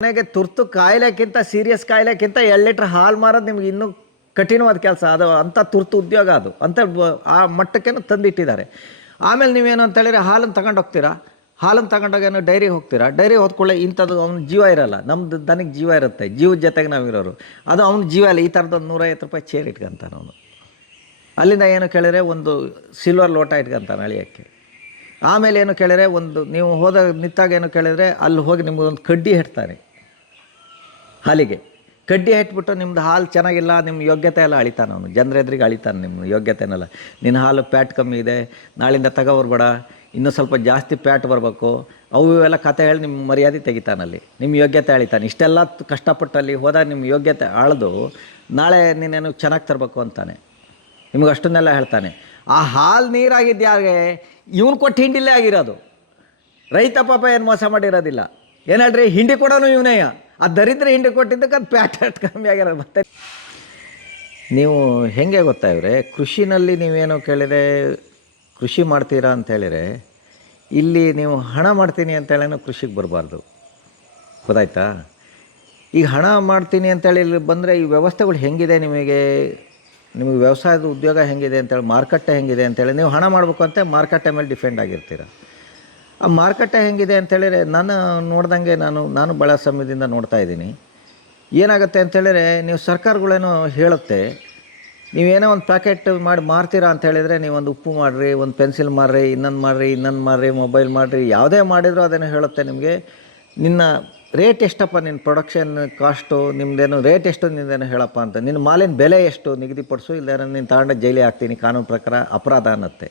ಮನೆಗೆ ತುರ್ತು ಕಾಯಿಲೆಕ್ಕಿಂತ serious ಕಾಯಿಲೆಕ್ಕಿಂತ 2 litre ಹಾಲು ಮಾರೋದು ನಿಮ್ಗೆ ಇನ್ನೂ ಕಠಿಣವಾದ ಕೆಲಸ. ಅದು ಅಂಥ ತುರ್ತು ಉದ್ಯೋಗ, ಅದು ಅಂಥ ಆ ಮಟ್ಟಕ್ಕೇನು ತಂದಿಟ್ಟಿದ್ದಾರೆ. ಆಮೇಲೆ ನೀವೇನು ಅಂತೇಳಿದ್ರೆ ಹಾಲನ್ನು ತಗೊಂಡು ಹೋಗ್ತೀರಾ, ಹಾಲನ್ನು ತಗೊಂಡೋಗೇನು ಡೈರಿಗೆ ಹೋಗ್ತೀರಾ, ಡೈರಿ ಹೋದ್ಕೊಳ್ಳೆ ಇಂಥದ್ದು ಅವ್ನ ಜೀವ ಇರೋಲ್ಲ. ನಮ್ಮದು ದನಕ್ಕೆ ಜೀವ ಇರುತ್ತೆ, ಜೀವದ ಜೊತೆಗೆ ನಾವಿರೋರು. ಅದು ಅವ್ನ ಜೀವ ಇಲ್ಲ. ಈ ಥರದ್ದು ಒಂದು 150 ರೂಪಾಯಿ ಚೇರ್ ಇಟ್ಕೊಂತಾನೆ ಅವನು. ಅಲ್ಲಿಂದ ಏನು ಕೇಳಿದ್ರೆ ಒಂದು ಸಿಲ್ವರ್ ಲೋಟ ಇಟ್ಕೊಂತಾನೆ ಅಳಿಯೋಕ್ಕೆ. ಆಮೇಲೆ ಏನು ಕೇಳಿದ್ರೆ ಒಂದು ನೀವು ಹೋದ ನಿಂತಾಗ ಏನು ಕೇಳಿದರೆ ಅಲ್ಲಿ ಹೋಗಿ ನಿಮಗೊಂದು ಕಡ್ಡಿ ಹೆಟ್ತಾನೆ ಹಾಲಿಗೆ. ಕಡ್ಡಿ ಹೆಟ್ಬಿಟ್ಟು ನಿಮ್ದು ಹಾಲು ಚೆನ್ನಾಗಿಲ್ಲ, ನಿಮ್ಮ ಯೋಗ್ಯತೆ ಎಲ್ಲ ಅಳಿತಾನೆ ಅವನು. ಜನರೆದ್ರಿಗೆ ಅಳಿತಾನೆ ನಿಮ್ಮ ಯೋಗ್ಯತೆನೆಲ್ಲ. ನಿನ್ನ ಹಾಲು ಪ್ಯಾಟ್ ಕಮ್ಮಿ ಇದೆ, ನಾಳಿಂದ ತಗೋಬರ್ಬೇಡ, ಇನ್ನೂ ಸ್ವಲ್ಪ ಜಾಸ್ತಿ ಪ್ಯಾಟ್ ಬರಬೇಕು, ಅವು ಇವೆಲ್ಲ ಕತೆ ಹೇಳಿ ನಿಮ್ಮ ಮರ್ಯಾದೆ ತೆಗಿತಾನಲ್ಲಿ, ನಿಮ್ಮ ಯೋಗ್ಯತೆ ಅಳಿತಾನೆ. ಇಷ್ಟೆಲ್ಲ ಕಷ್ಟಪಟ್ಟಲ್ಲಿ ಹೋದಾಗ ನಿಮ್ಮ ಯೋಗ್ಯತೆ ಅಳೆದು ನಾಳೆ ನೀನೇನು ಚೆನ್ನಾಗಿ ತರಬೇಕು ಅಂತಾನೆ. ನಿಮ್ಗೆ ಅಷ್ಟನ್ನೆಲ್ಲ ಹೇಳ್ತಾನೆ. ಆ ಹಾಲು ನೀರಾಗಿದ್ದು ಯಾರಿಗೆ? ಇವನು ಕೊಟ್ಟು ಹಿಂಡಿಲ್ಲೇ ಆಗಿರೋದು. ರೈತ ಪಾಪ ಏನು ಮೋಸ ಮಾಡಿರೋದಿಲ್ಲ. ಏನು ಹೇಳ್ರಿ, ಹಿಂಡಿ ಕೊಡೋನು ಇವನೇ. ಆ ದರಿದ್ರ ಹಿಂಡಿ ಕೊಟ್ಟಿದ್ದಕ್ಕೆ ಅದು ಪ್ಯಾಟ್ ಕಮ್ಮಿ ಆಗಿರೋದು. ಮತ್ತೆ ನೀವು ಹೇಗೆ ಗೊತ್ತಾ ಇವ್ರೆ, ಕೃಷಿನಲ್ಲಿ ನೀವೇನು ಕೇಳಿದರೆ ಕೃಷಿ ಮಾಡ್ತೀರಾ ಅಂತೇಳಿದರೆ ಇಲ್ಲಿ ನೀವು ಹಣ ಮಾಡ್ತೀನಿ ಅಂತೇಳೇನೋ ಕೃಷಿಗೆ ಬರಬಾರ್ದು. ಗೊತ್ತಾಯ್ತಾ? ಈಗ ಹಣ ಮಾಡ್ತೀನಿ ಅಂತೇಳಿ ಇಲ್ಲಿ ಬಂದರೆ ಈ ವ್ಯವಸ್ಥೆಗಳು ಹೆಂಗಿದೆ ನಿಮಗೆ ವ್ಯವಸಾಯದ ಉದ್ಯೋಗ ಹೆಂಗಿದೆ ಅಂತೇಳಿ, ಮಾರುಕಟ್ಟೆ ಹೆಂಗಿದೆ ಅಂತೇಳಿ ನೀವು ಹಣ ಮಾಡಬೇಕು ಅಂತ ಮಾರುಕಟ್ಟೆ ಮೇಲೆ ಡಿಪೆಂಡ್ ಆಗಿರ್ತೀರ. ಆ ಮಾರುಕಟ್ಟೆ ಹೆಂಗಿದೆ ಅಂತೇಳಿದರೆ ನಾನು ನೋಡ್ದಂಗೆ ನಾನು ಭಾಳ ಸಮಯದಿಂದ ನೋಡ್ತಾ ಇದ್ದೀನಿ. ಏನಾಗುತ್ತೆ ಅಂತೇಳಿದರೆ, ನೀವು ಸರ್ಕಾರಗಳೇನೋ ಹೇಳುತ್ತೆ, ನೀವೇನೋ ಒಂದು ಪ್ಯಾಕೆಟ್ ಮಾಡಿ ಮಾರ್ತೀರಾ ಅಂತೇಳಿದರೆ ನೀವೊಂದು ಉಪ್ಪು ಮಾಡಿರಿ, ಒಂದು ಪೆನ್ಸಿಲ್ ಮಾರ್ರಿ, ಇನ್ನೊಂದು ಮಾರ್ರಿ, ಮೊಬೈಲ್ ಮಾಡಿರಿ, ಯಾವುದೇ ಮಾಡಿದರೂ ಅದೇನೋ ಹೇಳುತ್ತೆ ನಿಮಗೆ ನಿನ್ನ ರೇಟ್ ಎಷ್ಟಪ್ಪ, ನಿನ್ನ ಪ್ರೊಡಕ್ಷನ್ ಕಾಸ್ಟು, ನಿಮ್ಮದೇನು ರೇಟ್ ಎಷ್ಟು ನಿಂದೇನೋ ಹೇಳಪ್ಪ ಅಂತ. ನಿನ್ನ ಮಾಲಿನ ಬೆಲೆ ಎಷ್ಟು ನಿಗದಿಪಡಿಸು, ಇಲ್ಲದೇ ನೀನು ತಗೊಂಡು ಜೈಲಿಗೆ ಹಾಕ್ತೀನಿ, ಕಾನೂನು ಪ್ರಕಾರ ಅಪರಾಧ ಅನ್ನತ್ತೆ.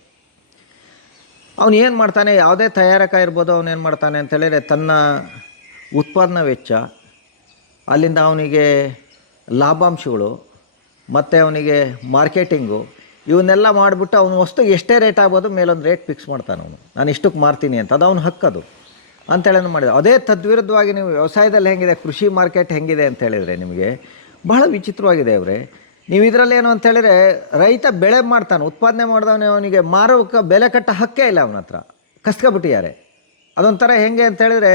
ಅವನು ಏನು ಮಾಡ್ತಾನೆ, ಯಾವುದೇ ತಯಾರಕ ಇರ್ಬೋದು, ಅವನೇನು ಮಾಡ್ತಾನೆ ಅಂತೇಳಿದರೆ ತನ್ನ ಉತ್ಪಾದನಾ ವೆಚ್ಚ, ಅಲ್ಲಿಂದ ಅವನಿಗೆ ಲಾಭಾಂಶಗಳು ಮತ್ತು ಅವನಿಗೆ ಮಾರ್ಕೆಟಿಂಗು, ಇವನ್ನೆಲ್ಲ ಮಾಡಿಬಿಟ್ಟು ಅವನು ವಸ್ತುಗೆ ಎಷ್ಟೇ ರೇಟ್ ಆಗ್ಬೋದು ಮೇಲೊಂದು ರೇಟ್ ಫಿಕ್ಸ್ ಮಾಡ್ತಾನೆ ಅವನು. ನಾನು ಇಷ್ಟಕ್ಕೆ ಮಾರ್ತೀನಿ ಅಂತ, ಅದು ಅವನು ಹಕ್ಕದು ಅಂತೇಳೇನು ಮಾಡಿದೆ. ಅದೇ ತದ್ವಿರುದ್ಧವಾಗಿ ನೀವು ವ್ಯವಸಾಯದಲ್ಲಿ ಹೆಂಗಿದೆ, ಕೃಷಿ ಮಾರ್ಕೆಟ್ ಹೆಂಗಿದೆ ಅಂತೇಳಿದರೆ ನಿಮಗೆ ಬಹಳ ವಿಚಿತ್ರವಾಗಿದೆ ಅವರೇ. ನೀವು ಇದರಲ್ಲಿ ಏನು ಅಂತೇಳಿದರೆ, ರೈತ ಬೆಳೆ ಮಾಡ್ತಾನೆ, ಉತ್ಪಾದನೆ ಮಾಡಿದವನೇ, ಅವನಿಗೆ ಮಾರೋಕ್ಕೆ ಬೆಲೆ ಕಟ್ಟ ಹಕ್ಕೇ ಇಲ್ಲ ಅವನ ಹತ್ರ, ಕಸ್ಕೊಬಿಟ್ಟಿದ್ದಾರೆ. ಅದೊಂಥರ ಹೆಂಗೆ ಅಂತೇಳಿದರೆ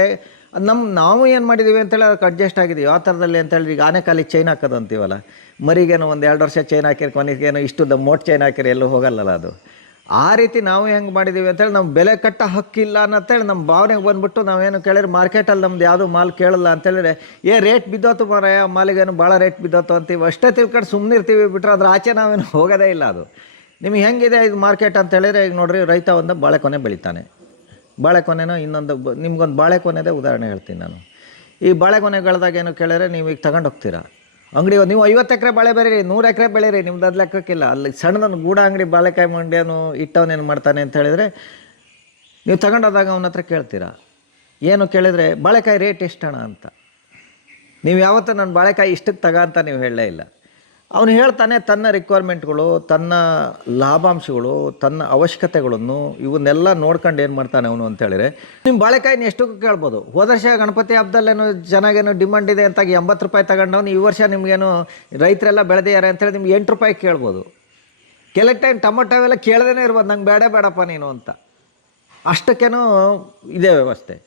ನಾವು ಏನು ಮಾಡಿದ್ದೀವಿ ಅಂತೇಳಿ ಅದಕ್ಕೆ ಅಡ್ಜಸ್ಟ್ ಆಗಿದ್ದೀವಿ. ಆ ಥರದಲ್ಲಿ ಅಂತೇಳಿದ್ರೆ ಈಗ ಆನೆಕಾಲಿಗೆ ಚೈನ್ ಹಾಕೋದು ಅಂತೀವಲ್ಲ, ಮರಿಗೇನೋ ಒಂದು 2 ವರ್ಷ ಚೈನ್ ಹಾಕಿರಿ, ಕೊನೆಗೇನೋ ಇಷ್ಟುದ ಮೋಟ್ ಚೈನ್ ಹಾಕಿರಿ, ಎಲ್ಲೂ ಹೋಗಲ್ಲಲ್ಲ ಅದು. ಆ ರೀತಿ ನಾವು ಹೆಂಗೆ ಮಾಡಿದ್ದೀವಿ ಅಂತೇಳಿ, ನಮ್ಮ ಬೆಲೆ ಕಟ್ಟ ಹಕ್ಕಿಲ್ಲ ಅನ್ನತ್ತೇಳಿ ನಮ್ಮ ಭಾವನೆಗೆ ಬಂದುಬಿಟ್ಟು ನಾವೇನು ಕೇಳಿದ್ರೆ ಮಾರ್ಕೆಟಲ್ಲಿ ನಮ್ದು ಯಾವುದೂ ಮಾಲ್ ಕೇಳಲ್ಲ ಅಂತೇಳಿದ್ರೆ, ರೇಟ್ ಬಿದ್ದೋತು ಮಾರಾಯ, ಮಾಲಿಗೇನು ಭಾಳ ರೇಟ್ ಬಿದ್ದೋತು ಅಂತೀವಿ, ಅಷ್ಟೇ ತಿಳ್ಕೊಂಡು ಸುಮ್ಮನೆ ಇರ್ತೀವಿ. ಬಿಟ್ಟರೆ ಅದ್ರ ಆಚೆ ನಾವೇನು ಹೋಗೋದೇ ಇಲ್ಲ. ಅದು ನಿಮಗೆ ಹೆಂಗಿದೆ ಇದು ಮಾರ್ಕೆಟ್ ಅಂತೇಳಿದರೆ, ಈಗ ನೋಡಿರಿ, ರೈತ ಒಂದು ಬಾಳೆಕೊನೆ ಬೆಳಿತಾನೆ. ಬಾಳೆಕೊನೆನೋ ಇನ್ನೊಂದು ನಿಮ್ಗೊಂದು ಬಾಳೆಕೊನೆದೇ ಉದಾಹರಣೆ ಹೇಳ್ತೀನಿ ನಾನು. ಈ ಬಾಳೆಕೊನೆಗಳದಾಗ ಏನು ಕೇಳಿದ್ರೆ, ನೀವು ಈಗ ತಗೊಂಡು ಹೋಗ್ತೀರಾ ಅಂಗಡಿ, ನೀವು 50 ಎಕರೆ ಬಾಳೆ ಬೆಳೀರಿ, 100 ಎಕರೆ ಬೆಳೀರಿ, ನಿಮ್ದು ಅದು ಲೆಕ್ಕಕ್ಕಿಲ್ಲ. ಅಲ್ಲಿ ಸಣ್ಣದೊಂದು ಗೂಡ ಅಂಗಡಿ ಬಾಳೆಕಾಯಿ ಮಂಡಿಯನ್ನು ಇಟ್ಟವನೇನು ಮಾಡ್ತಾನೆ ಅಂತ ಹೇಳಿದರೆ, ನೀವು ತಗೊಂಡೋದಾಗ ಅವನ ಹತ್ರ ಕೇಳ್ತೀರಾ, ಏನು ಕೇಳಿದರೆ ಬಾಳೆಕಾಯಿ ರೇಟ್ ಎಷ್ಟಣ ಅಂತ. ನೀವು ಯಾವತ್ತೂ ನನ್ನ ಬಾಳೆಕಾಯಿ ಇಷ್ಟಕ್ಕೆ ತಗ ಅಂತ ನೀವು ಹೇಳಲೇ ಇಲ್ಲ. ಅವನು ಹೇಳ್ತಾನೆ ತನ್ನ ರಿಕ್ವೈರ್ಮೆಂಟ್ಗಳು, ತನ್ನ ಲಾಭಾಂಶಗಳು, ತನ್ನ ಅವಶ್ಯಕತೆಗಳನ್ನು ಇವನ್ನೆಲ್ಲ ನೋಡ್ಕೊಂಡು ಏನು ಮಾಡ್ತಾನೆ ಅವನು ಅಂತೇಳಿದರೆ, ನಿಮ್ಮ ಬಾಳೆಕಾಯಿನ ಎಷ್ಟಕ್ಕೂ ಕೇಳ್ಬೋದು. ಹೋದ ವರ್ಷ ಗಣಪತಿ ಹಬ್ಬದಲ್ಲೇನು ಚೆನ್ನಾಗೇನು ಡಿಮಾಂಡ್ ಇದೆ ಅಂತಾಗಿ 80 ರೂಪಾಯಿ ತಗೊಂಡವನು ಈ ವರ್ಷ ನಿಮಗೇನು ರೈತರೆಲ್ಲ ಬೆಳೆದಿದ್ದಾರೆ ಅಂತೇಳಿ ನಿಮ್ಗೆ 8 ರೂಪಾಯಿ ಕೇಳ್ಬೋದು. ಕೆಲವು ಟೈಮ್ ಟೊಮೊಟೊ ಅವೆಲ್ಲ ಕೇಳ್ದೇ ಇರ್ಬೋದು, ನಂಗೆ ಬೇಡಪ್ಪ ನೀನು ಅಂತ. ಅಷ್ಟಕ್ಕೇನೂ ಇದೇ ವ್ಯವಸ್ಥೆ.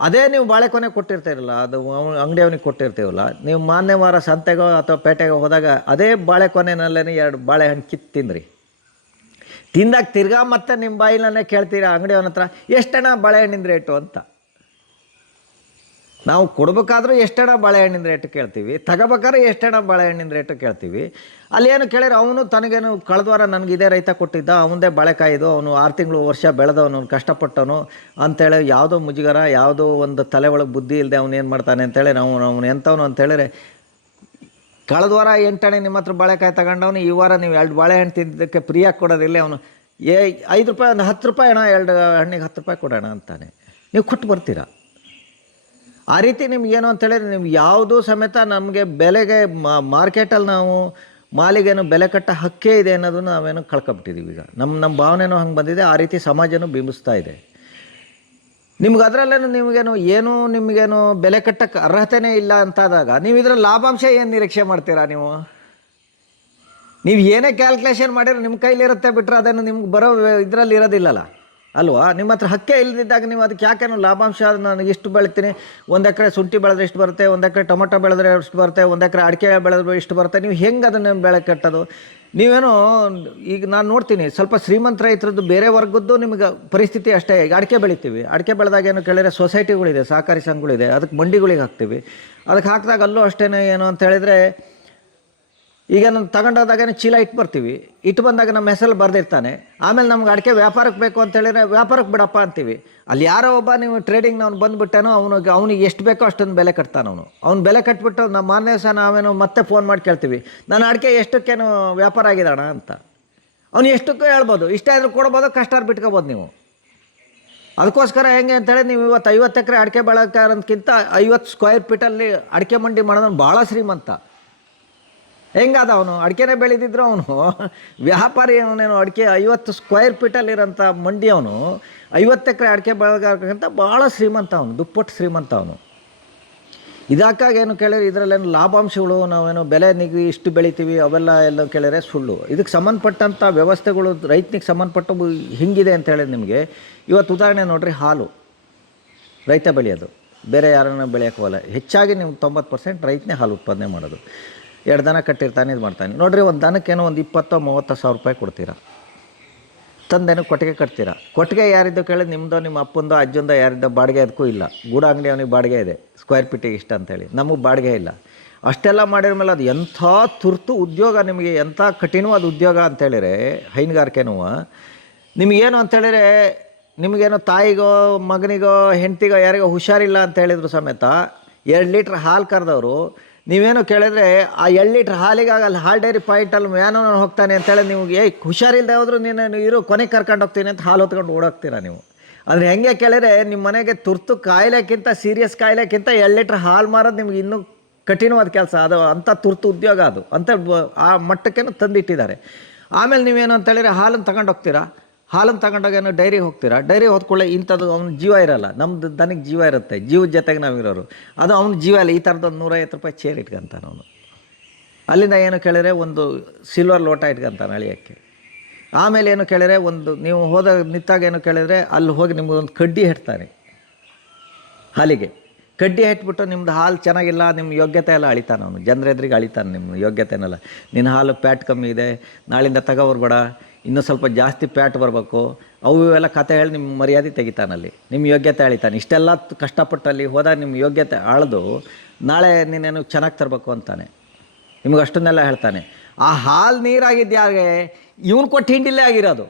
ಅದೇ ನೀವು ಬಾಳೆಕೊನೆ ಕೊಟ್ಟಿರ್ತೀರಲ್ಲ, ಅದು ಅಂಗಡಿಯವನಿಗೆ ಕೊಟ್ಟಿರ್ತೀವಲ್ಲ, ನೀವು ಮಾನ್ಯ ವಾರ ಸಂತೆಗೋ ಅಥವಾ ಪೇಟೆಗೋ ಹೋದಾಗ ಅದೇ ಬಾಳೆಕೊನೆನಲ್ಲೇ 2 ಬಾಳೆಹಣ್ಣು ಕಿತ್ತು ತಿಂದ್ರಿ. ತಿಂದಾಗ ತಿರ್ಗಾ ಮತ್ತೆ ನಿಮ್ಮ ಬಾಯಿಲನ್ನೇ ಕೇಳ್ತೀರಾ ಅಂಗಡಿಯವನ ಹತ್ರ, ಎಷ್ಟಣ್ಣ ಬಾಳೆಹಣ್ಣಿನ ರೇಟು ಅಂತ. ನಾವು ಕೊಡ್ಬೇಕಾದ್ರೂ ಎಷ್ಟಣ್ಣ ಬಾಳೆಹಣ್ಣಿನ ರೇಟು ಕೇಳ್ತೀವಿ, ತಗೋಬೇಕಾದ್ರೆ ಎಷ್ಟಣ್ಣ ಬಾಳೆಹಣ್ಣಿನ ರೇಟು ಕೇಳ್ತೀವಿ. ಅಲ್ಲಿ ಏನು ಕೇಳಿದ್ರೆ ಅವನು ತನಗೇನು ಕಳೆದ ವಾರ ನನಗೆ ಇದೇ ರೈತ ಕೊಟ್ಟಿದ್ದ, ಅವನದೇ ಬಾಳೆಕಾಯಿದು, ಅವನು 6 ತಿಂಗಳು ವರ್ಷ ಬೆಳೆದವನು, ಕಷ್ಟಪಟ್ಟವನು ಅಂತೇಳಿ ಯಾವುದೋ ಮುಜುಗರ, ಯಾವುದೋ ಒಂದು ತಲೆ ಒಳಗೆ ಬುದ್ಧಿ ಇಲ್ಲದೆ ಅವನು ಏನು ಮಾಡ್ತಾನೆ ಅಂತೇಳಿ ಅವನು ಎಂಥವನು ಅಂತೇಳಿದ್ರೆ, ಕಳೆದ ವಾರ 8 ಅಣೆ ನಿಮ್ಮ ಹತ್ರ ಬಾಳೆಕಾಯಿ ತಗೊಂಡವನು, ಈ ವಾರ ನೀವು 2 ಬಾಳೆಹಣ್ಣು ತಿಂದಿದ್ದಕ್ಕೆ ಫ್ರೀಯಾಗಿ ಕೊಡೋದಿಲ್ಲ. ಅವನು 5 ರೂಪಾಯಿ, ಒಂದು 10 ರೂಪಾಯಿ ಅಣ್ಣ, 2 ಹಣ್ಣಿಗೆ 10 ರೂಪಾಯಿ ಕೊಡೋಣ ಅಂತಾನೆ. ನೀವು ಕೊಟ್ಟು ಬರ್ತೀರಾ. ಆ ರೀತಿ ನಿಮ್ಗೇನು ಅಂತೇಳಿದ್ರೆ, ನಿಮ್ಗೆ ಯಾವುದೂ ಸಮೇತ ನಮಗೆ ಬೆಲೆಗೆ ಮಾರ್ಕೆಟಲ್ಲಿ ನಾವು ಮಾಲಿಗೇನು ಬೆಲೆ ಕಟ್ಟ ಹಕ್ಕೇ ಇದೆ ಅನ್ನೋದನ್ನು ನಾವೇನು ಕಳ್ಕೊಬಿಟ್ಟಿದ್ದೀವಿ. ಈಗ ನಮ್ಮ ಭಾವನೆನೂ ಹಂಗೆ ಬಂದಿದೆ. ಆ ರೀತಿ ಸಮಾಜನೂ ಬಿಂಬಿಸ್ತಾ ಇದೆ. ನಿಮ್ಗೆ ಅದರಲ್ಲೇನು ನಿಮಗೇನು ಬೆಲೆ ಕಟ್ಟಕ್ಕೆ ಅರ್ಹತೆಯೇ ಇಲ್ಲ ಅಂತಾದಾಗ ನೀವು ಇದರ ಲಾಭಾಂಶ ಏನು ನಿರೀಕ್ಷೆ ಮಾಡ್ತೀರಾ? ನೀವು ಏನೇ ಕ್ಯಾಲ್ಕುಲೇಷನ್ ಮಾಡಿದ್ರೆ ನಿಮ್ಮ ಕೈಲಿರುತ್ತೆ, ಬಿಟ್ಟರೆ ಅದನ್ನು ನಿಮ್ಗೆ ಬರೋ ಇದರಲ್ಲಿ ಇರೋದಿಲ್ಲಲ್ಲ. ಅಲ್ವಾ? ನಿಮ್ಮ ಹತ್ರ ಹಕ್ಕೆ ಇಲ್ಲದಿದ್ದಾಗ ನೀವು ಅದಕ್ಕೆ ಯಾಕೇನೋ ಲಾಭಾಂಶ ನನಗೆ ಇಷ್ಟು ಬೆಳಿತೀನಿ, 1 ಎಕರೆ ಶುಂಠಿ ಬೆಳೆದ್ರೆ ಇಷ್ಟು ಬರುತ್ತೆ, 1 ಎಕರೆ ಟೊಮೊಟೊ ಬೆಳೆದ್ರೆ ಇಷ್ಟು ಬರುತ್ತೆ, 1 ಎಕರೆ ಅಡಿಕೆ ಬೆಳೆದ್ರೆ ಇಷ್ಟು ಬರುತ್ತೆ, ನೀವು ಹೆಂಗೆ ಅದನ್ನು ಬೆಳೆ ಕಟ್ಟೋದು? ನೀವೇನೋ ಈಗ ನಾನು ನೋಡ್ತೀನಿ ಸ್ವಲ್ಪ ಶ್ರೀಮಂತ ರೈತರದ್ದು ಬೇರೆ ವರ್ಗದ್ದು ನಿಮಗೆ ಪರಿಸ್ಥಿತಿ ಅಷ್ಟೇ. ಈಗ ಅಡಿಕೆ ಬೆಳಿತೀವಿ, ಅಡಿಕೆ ಬೆಳೆದಾಗ ಏನು ಕೇಳಿದರೆ ಸೊಸೈಟಿಗಳಿದೆ, ಸಹಕಾರಿ ಸಂಘಗಳಿದೆ, ಅದಕ್ಕೆ ಮಂಡಿಗಳಿಗೆ ಹಾಕ್ತೀವಿ. ಅದಕ್ಕೆ ಹಾಕಿದಾಗ ಅಲ್ಲೂ ಅಷ್ಟೇ ಏನು ಅಂತ ಹೇಳಿದರೆ, ಈಗ ನಾನು ತಗೊಂಡೋದಾಗ ಚೀಲ ಇಟ್ಟು ಬರ್ತೀವಿ, ಇಟ್ಟು ಬಂದಾಗ ನಮ್ಮ ಹೆಸರಲ್ಲಿ ಬರೆದಿರ್ತಾನೆ. ಆಮೇಲೆ ನಮ್ಗೆ ಅಡಿಕೆ ವ್ಯಾಪಾರಕ್ಕೆ ಬೇಕು ಅಂತ ಹೇಳಿದ್ರೆ ವ್ಯಾಪಾರಕ್ಕೆ ಬಿಡಪ್ಪ ಅಂತೀವಿ. ಅಲ್ಲಿ ಯಾರೋ ಒಬ್ಬ ನೀವು ಟ್ರೇಡಿಂಗ್ ನಾವು ಬಂದುಬಿಟ್ಟೇನೋ ಅವನಿಗೆ ಎಷ್ಟು ಬೇಕೋ ಅಷ್ಟೊಂದು ಬೆಲೆ ಕಟ್ತಾನೆ. ಅವ್ನು ಬೆಲೆ ಕಟ್ಬಿಟ್ಟು ನಮ್ಮ ಮಾರನೇ ದಿವಸ ನಾವೇನೋ ಮತ್ತೆ ಫೋನ್ ಮಾಡಿ ಕೇಳ್ತೀವಿ, ನಾನು ಅಡಿಕೆ ಎಷ್ಟಕ್ಕೇನು ವ್ಯಾಪಾರ ಆಗಿದ್ದಾಣ ಅಂತ. ಅವ್ನು ಎಷ್ಟಕ್ಕೂ ಹೇಳ್ಬೋದು, ಇಷ್ಟ ಆದರೂ ಕೊಡ್ಬೋದು, ಕಷ್ಟ ಬಿಟ್ಕೋಬೋದು ನೀವು. ಅದಕ್ಕೋಸ್ಕರ ಹೆಂಗೆ ಅಂತೇಳಿ ನೀವು ಇವತ್ತು 50 ಎಕರೆ ಅಡಿಕೆ ಬೆಳೋಕ್ಕಿಂತ 50 ಸ್ಕ್ವೇರ್ ಫೀಟಲ್ಲಿ ಅಡಿಕೆ ಮಂಡಿ ಮಾಡೋದನ್ನು ಭಾಳ ಶ್ರೀಮಂತ. ಹೆಂಗಾದ ಅವನು ಅಡಿಕೆನೇ ಬೆಳೆದಿದ್ರು ಅವನು ವ್ಯಾಪಾರಿ. ಅವನೇನು ಅಡಿಕೆ 50 ಸ್ಕ್ವೇರ್ ಫೀಟಲ್ಲಿರೋಂಥ ಮಂಡಿ, ಅವನು 50 ಎಕರೆ ಅಡಿಕೆ ಬೆಳೆಗಾರಕ್ಕಿಂತ ಭಾಳ ಶ್ರೀಮಂತ, ಅವನು ದುಪ್ಪಟ್ಟು ಶ್ರೀಮಂತ ಅವನು. ಇದಕ್ಕಾಗಿ ಏನು ಕೇಳಿದ್ರೆ ಇದರಲ್ಲೇನು ಲಾಭಾಂಶಗಳು, ನಾವೇನು ಬೆಲೆ ನಿಗದಿ ಇಷ್ಟು ಬೆಳಿತೀವಿ ಅವೆಲ್ಲ ಎಲ್ಲ ಕೇಳಿದ್ರೆ ಸುಳ್ಳು. ಇದಕ್ಕೆ ಸಂಬಂಧಪಟ್ಟಂಥ ವ್ಯವಸ್ಥೆಗಳು ರೈತನಿಗೆ ಸಂಬಂಧಪಟ್ಟು ಹಿಂಗಿದೆ ಅಂತ ಹೇಳಿದ್ರೆ ನಿಮಗೆ ಇವತ್ತು ಉದಾಹರಣೆ ನೋಡಿರಿ, ಹಾಲು ರೈತ ಬೆಳೆಯೋದು, ಬೇರೆ ಯಾರನ್ನ ಬೆಳೆಯೋಕ್ಕವಲ್ಲ. ಹೆಚ್ಚಾಗಿ ನೀವು 90% ರೈತನೇ ಹಾಲು ಉತ್ಪಾದನೆ ಮಾಡೋದು. 2 ದನ ಕಟ್ಟಿರ್ತಾನೆ, ಇದು ಮಾಡ್ತಾನೆ. ನೋಡಿರಿ, ಒಂದು ದನಕ್ಕೇನೋ ಒಂದು 20-30 ಸಾವಿರ ರೂಪಾಯಿ ಕೊಡ್ತೀರಾ, ತಂದೇನೋ ಕೊಟ್ಟಿಗೆ ಕಟ್ತೀರಾ. ಕೊಟ್ಟಿಗೆ ಯಾರಿದ್ದೋ ಕೇಳಿದ್ರೆ ನಿಮ್ಮದೋ ನಿಮ್ಮ ಅಪ್ಪಂದೋ ಅಜ್ಜಂದೋ ಯಾರಿದ್ದೋ ಬಾಡಿಗೆ ಅದಕ್ಕೂ ಇಲ್ಲ. ಗೂಡ ಅಂಗಡಿ ಅವನಿಗೆ ಬಾಡಿಗೆ ಇದೆ, ಸ್ಕ್ವೇರ್ ಫೀಟಿಗೆ ಇಷ್ಟ ಅಂತೇಳಿ, ನಮಗೆ ಬಾಡಿಗೆ ಇಲ್ಲ. ಅಷ್ಟೆಲ್ಲ ಮಾಡಿದ ಮೇಲೆ ಅದು ಎಂಥ ತುರ್ತು ಉದ್ಯೋಗ ನಿಮಗೆ, ಎಂಥ ಕಠಿಣವಾದ ಉದ್ಯೋಗ ಅಂತೇಳಿದರೆ ಹೈನುಗಾರಿಕೆನೂ. ನಿಮಗೇನು ಅಂತೇಳಿದರೆ, ನಿಮಗೇನೋ ತಾಯಿಗೋ ಮಗನಿಗೋ ಹೆಂಡ್ತಿಗೋ ಯಾರಿಗೋ ಹುಷಾರಿಲ್ಲ ಅಂತ ಹೇಳಿದ್ರು ಸಮೇತ 2 ಲೀಟ್ರ್ ಹಾಲು ಕರೆದವರು ನೀವೇನು ಕೇಳಿದ್ರೆ ಆ 2 ಲೀಟ್ರ್ ಹಾಲಿಗಾಗಿ ಅಲ್ಲಿ ಹಾಲು ಡೈರಿ ಪಾಯಿಂಟಲ್ಲಿ ಏನೋ ಹೋಗ್ತಾನೆ ಅಂತೇಳಿ ನಿಮಗೆ ಹುಷಾರಿಲ್ಲದೆ ಹೋದ್ರು ನೀನು ಇರೋ ಕೊನೆಗೆ ಕರ್ಕೊಂಡು ಹೋಗ್ತೀನಿ ಅಂತ ಹಾಲು ಹೊತ್ಕೊಂಡು ಓಡೋಗ್ತೀರಾ ನೀವು. ಅಂದರೆ ಹೆಂಗೆ ಕೇಳಿದ್ರೆ ನಿಮ್ಮ ಮನೆಗೆ ತುರ್ತು ಕಾಯಿಲೆಕ್ಕಿಂತ, ಸೀರಿಯಸ್ ಕಾಯಿಲೆಕ್ಕಿಂತ 2 ಲೀಟ್ರ್ ಹಾಲು ಮಾರೋದು ನಿಮ್ಗೆ ಇನ್ನೂ ಕಠಿಣವಾದ ಕೆಲಸ. ಅದು ಅಂಥ ತುರ್ತು ಉದ್ಯೋಗ, ಅದು ಅಂಥ ಆ ಮಟ್ಟಕ್ಕೇನು ತಂದಿಟ್ಟಿದ್ದಾರೆ. ಆಮೇಲೆ ನೀವೇನು ಅಂತೇಳಿದ್ರೆ ಹಾಲನ್ನು ತಗೊಂಡು ಹೋಗ್ತೀರಾ, ಹಾಲನ್ನು ತಗೊಂಡೋಗೇನು ಡೈರಿಗೆ ಹೋಗ್ತೀರಾ, ಡೈರಿಗೆ ಹೋದ್ಕೊಳ್ಳೆ ಇಂಥದ್ದು ಅವ್ನ ಜೀವ ಇರೋಲ್ಲ, ನಮ್ಮದು ದನಕ್ಕೆ ಜೀವ ಇರುತ್ತೆ, ಜೀವದ ಜೊತೆಗೆ ನಾವಿರೋರು. ಅದು ಅವ್ನ ಜೀವ ಇಲ್ಲ. ಈ ಥರದೊಂದು 150 ರೂಪಾಯಿ ಚೇರ್ ಇಟ್ಕೊಂತಾನೆ ಅವನು. ಅಲ್ಲಿಂದ ಏನು ಕೇಳಿದ್ರೆ ಒಂದು ಸಿಲ್ವರ್ ಲೋಟ ಇಟ್ಕೊಂತಾನೆ ಅಳಿಯೋಕ್ಕೆ. ಆಮೇಲೆ ಏನು ಕೇಳಿದ್ರೆ ಒಂದು ನೀವು ನಿಂತಾಗ ಏನು ಕೇಳಿದ್ರೆ ಅಲ್ಲಿ ಹೋಗಿ ನಿಮ್ಗೊಂದು ಕಡ್ಡಿ ಹೆಟ್ತಾನೆ ಹಾಲಿಗೆ. ಕಡ್ಡಿ ಹೆಟ್ಬಿಟ್ಟು ನಿಮ್ಮದು ಹಾಲು ಚೆನ್ನಾಗಿಲ್ಲ, ನಿಮ್ಮ ಯೋಗ್ಯತೆ ಎಲ್ಲ ಅಳಿತಾನೆ ಅವನು, ಜನರ ಎದುರಿಗೆ ಅಳಿತಾನೆ ನಿಮ್ಮ ಯೋಗ್ಯತೆನೆಲ್ಲ. ನಿನ್ನ ಹಾಲು ಪ್ಯಾಟ್ ಕಮ್ಮಿ ಇದೆ, ನಾಳಿಂದ ತಗೋಬರ್ಬೇಡ, ಇನ್ನೂ ಸ್ವಲ್ಪ ಜಾಸ್ತಿ ಪ್ಯಾಟ್ ಬರಬೇಕು, ಅವು ಇವೆಲ್ಲ ಕತೆ ಹೇಳಿ ನಿಮ್ಮ ಮರ್ಯಾದೆ ತೆಗಿತಾನಲ್ಲಿ, ನಿಮ್ಮ ಯೋಗ್ಯತೆ ಅಳಿತಾನೆ. ಇಷ್ಟೆಲ್ಲ ಕಷ್ಟಪಟ್ಟಲ್ಲಿ ಹೋದಾಗ ನಿಮ್ಮ ಯೋಗ್ಯತೆ ಆಳ್ದು ನಾಳೆ ನೀನೇನು ಚೆನ್ನಾಗಿ ತರಬೇಕು ಅಂತಾನೆ, ನಿಮಗೆ ಅಷ್ಟನ್ನೆಲ್ಲ ಹೇಳ್ತಾನೆ. ಆ ಹಾಲು ನೀರಾಗಿದ್ದು ಯಾರಿಗೆ? ಇವನು ಕೊಟ್ಟು ಹಿಂಡಿಲ್ಲೇ ಆಗಿರೋದು.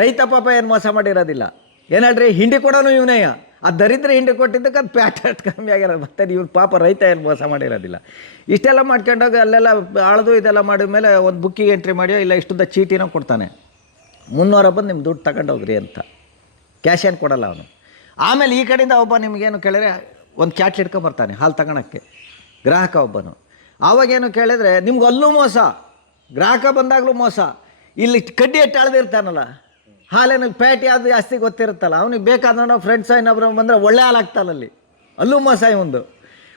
ರೈತ ಪಾಪ ಏನು ಮೋಸ ಮಾಡಿರೋದಿಲ್ಲ. ಏನು ಹೇಳ್ರಿ, ಹಿಂಡಿ ಕೊಡೋನು ಇವನೇ. ಆ ದರಿದ್ರ ಹಿಂಡಿ ಕೊಟ್ಟಿದ್ದಕ್ಕೆ ಅದು ಪ್ಯಾಟ್ ಕಮ್ಮಿ ಆಗಿರೋದು. ಮತ್ತೆ ಇವ್ರು ಪಾಪ ರೈತ ಏನು ಮೋಸ ಮಾಡಿರೋದಿಲ್ಲ. ಇಷ್ಟೆಲ್ಲ ಮಾಡ್ಕೊಂಡಾಗ ಅಲ್ಲೆಲ್ಲ ಆಳ್ದು ಇದೆಲ್ಲ ಮಾಡಿದ ಮೇಲೆ ಒಂದು ಬುಕ್ಕಿಗೆ ಎಂಟ್ರಿ ಮಾಡಿಯೋ ಇಲ್ಲ ಇಷ್ಟುದ್ದ ಚೀಟಿನೋ ಕೊಡ್ತಾನೆ, 300 ಬಂದು ನಿಮ್ಮ ದುಡ್ಡು ತಗೊಂಡೋಗ್ರಿ ಅಂತ. ಕ್ಯಾಶ್ ಏನು ಕೊಡಲ್ಲ ಅವನು. ಆಮೇಲೆ ಈ ಕಡೆಯಿಂದ ಒಬ್ಬ ನಿಮಗೇನು ಕೇಳಿದ್ರೆ ಒಂದು ಕ್ಯಾಟ್ಲ್ ಹಿಡ್ಕೊಂಬರ್ತಾನೆ ಹಾಲು ತಗೊಳಕ್ಕೆ, ಗ್ರಾಹಕ ಒಬ್ಬನು. ಆವಾಗೇನು ಕೇಳಿದ್ರೆ ನಿಮ್ಗೆ ಅಲ್ಲೂ ಮೋಸ, ಗ್ರಾಹಕ ಬಂದಾಗಲೂ ಮೋಸ. ಇಲ್ಲಿ ಕಡ್ಡಿ ಎಟ್ಟು ಅಳ್ದಿರ್ತಾನಲ್ಲ, ಹಾಲೇನು ಪ್ಯಾಟ್ ಯಾವುದು ಜಾಸ್ತಿ ಗೊತ್ತಿರುತ್ತಲ್ಲ, ಅವನಿಗೆ ಬೇಕಾದ ಫ್ರೆಂಡ್ಸ್ ಇನ್ನೊಬ್ರು ಬಂದರೆ ಒಳ್ಳೆ ಹಾಲು ಹಾಕ್ತಾನಲ್ಲಿ, ಅಲ್ಲೂ ಮೋಸ. ಇವನು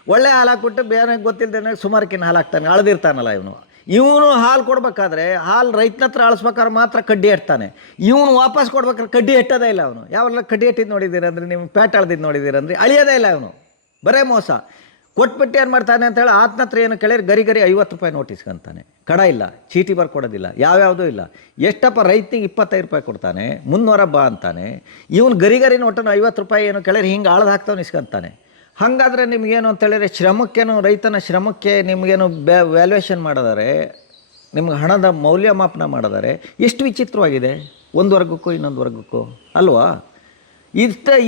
ಒಳ್ಳೆ ಹಾಲು ಹಾಕ್ಬಿಟ್ಟು ಬೇರೆ ಗೊತ್ತಿಲ್ಲದೆ ಸುಮಾರಕ್ಕಿನ್ನ ಹಾಲು ಹಾಕ್ತಾನೆ, ಅಳ್ದಿರ್ತಾನಲ್ಲ ಇವನು. ಇವನು ಹಾಲು ಕೊಡಬೇಕಾದ್ರೆ ಹಾಲು ರೈತನ ಹತ್ರ ಅಳಿಸ್ಬೇಕಾದ್ರೆ ಮಾತ್ರ ಕಡ್ಡಿ ಎಟ್ತಾನೆ. ಇವನು ವಾಪಸ್ ಕೊಡ್ಬೇಕಾದ್ರೆ ಕಡ್ಡಿ ಎಟ್ಟೋದೇ ಇಲ್ಲ ಅವನು. ಯಾವೆಲ್ಲ ಕಡ್ಡಿ ಎಟ್ಟಿದ್ದು ನೋಡಿದ್ದೀರಂದ್ರೆ, ನೀವು ಪ್ಯಾಟ್ ಅಳ್ದಿದ್ದು ನೋಡಿದ್ದೀರಂದ್ರೆ, ಅಳಿಯೋದೇ ಇಲ್ಲ ಅವನು, ಬರೇ ಮೋಸ. ಕೊಟ್ಬಿಟ್ಟು ಏನು ಮಾಡ್ತಾನೆ ಅಂತೇಳಿ ಆತನ ಹತ್ರ ಏನು ಕೇಳಿದ್ರೆ ಗರಿ 50 ರೂಪಾಯಿ ನೋಟ್ ಇಸ್ಕೊಂತಾನೆ. ಕಡ ಇಲ್ಲ, ಚೀಟಿ ಬರ್ಕೊಡೋದಿಲ್ಲ, ಯಾವ್ಯಾವುದೂ ಇಲ್ಲ. ಎಷ್ಟಪ್ಪ ರೈತಿಗೆ 25 ರೂಪಾಯಿ ಕೊಡ್ತಾನೆ, 300 ಬಾ ಅಂತಾನೆ. ಇವನು ಗರಿ ನೋಟನ್ನು 50 ರೂಪಾಯಿ ಏನು ಕೇಳಿದ್ರೆ ಹಿಂಗೆ ಆಳ್ದು ಹಾಕ್ತಾನೆ ಇಸ್ಕೊಂತಾನೆ. ಹಾಗಾದರೆ ನಿಮಗೇನು ಅಂತೇಳಿದ್ರೆ ಶ್ರಮಕ್ಕೇನು, ರೈತನ ಶ್ರಮಕ್ಕೆ ನಿಮಗೇನು ವ್ಯಾಲ್ಯೂಯೇಷನ್ ಮಾಡಿದರೆ, ನಿಮ್ಗೆ ಹಣದ ಮೌಲ್ಯಮಾಪನ ಮಾಡಿದರೆ ಎಷ್ಟು ವಿಚಿತ್ರವಾಗಿದೆ ಒಂದು ವರ್ಗಕ್ಕೂ ಇನ್ನೊಂದು ವರ್ಗಕ್ಕೂ ಅಲ್ವಾ?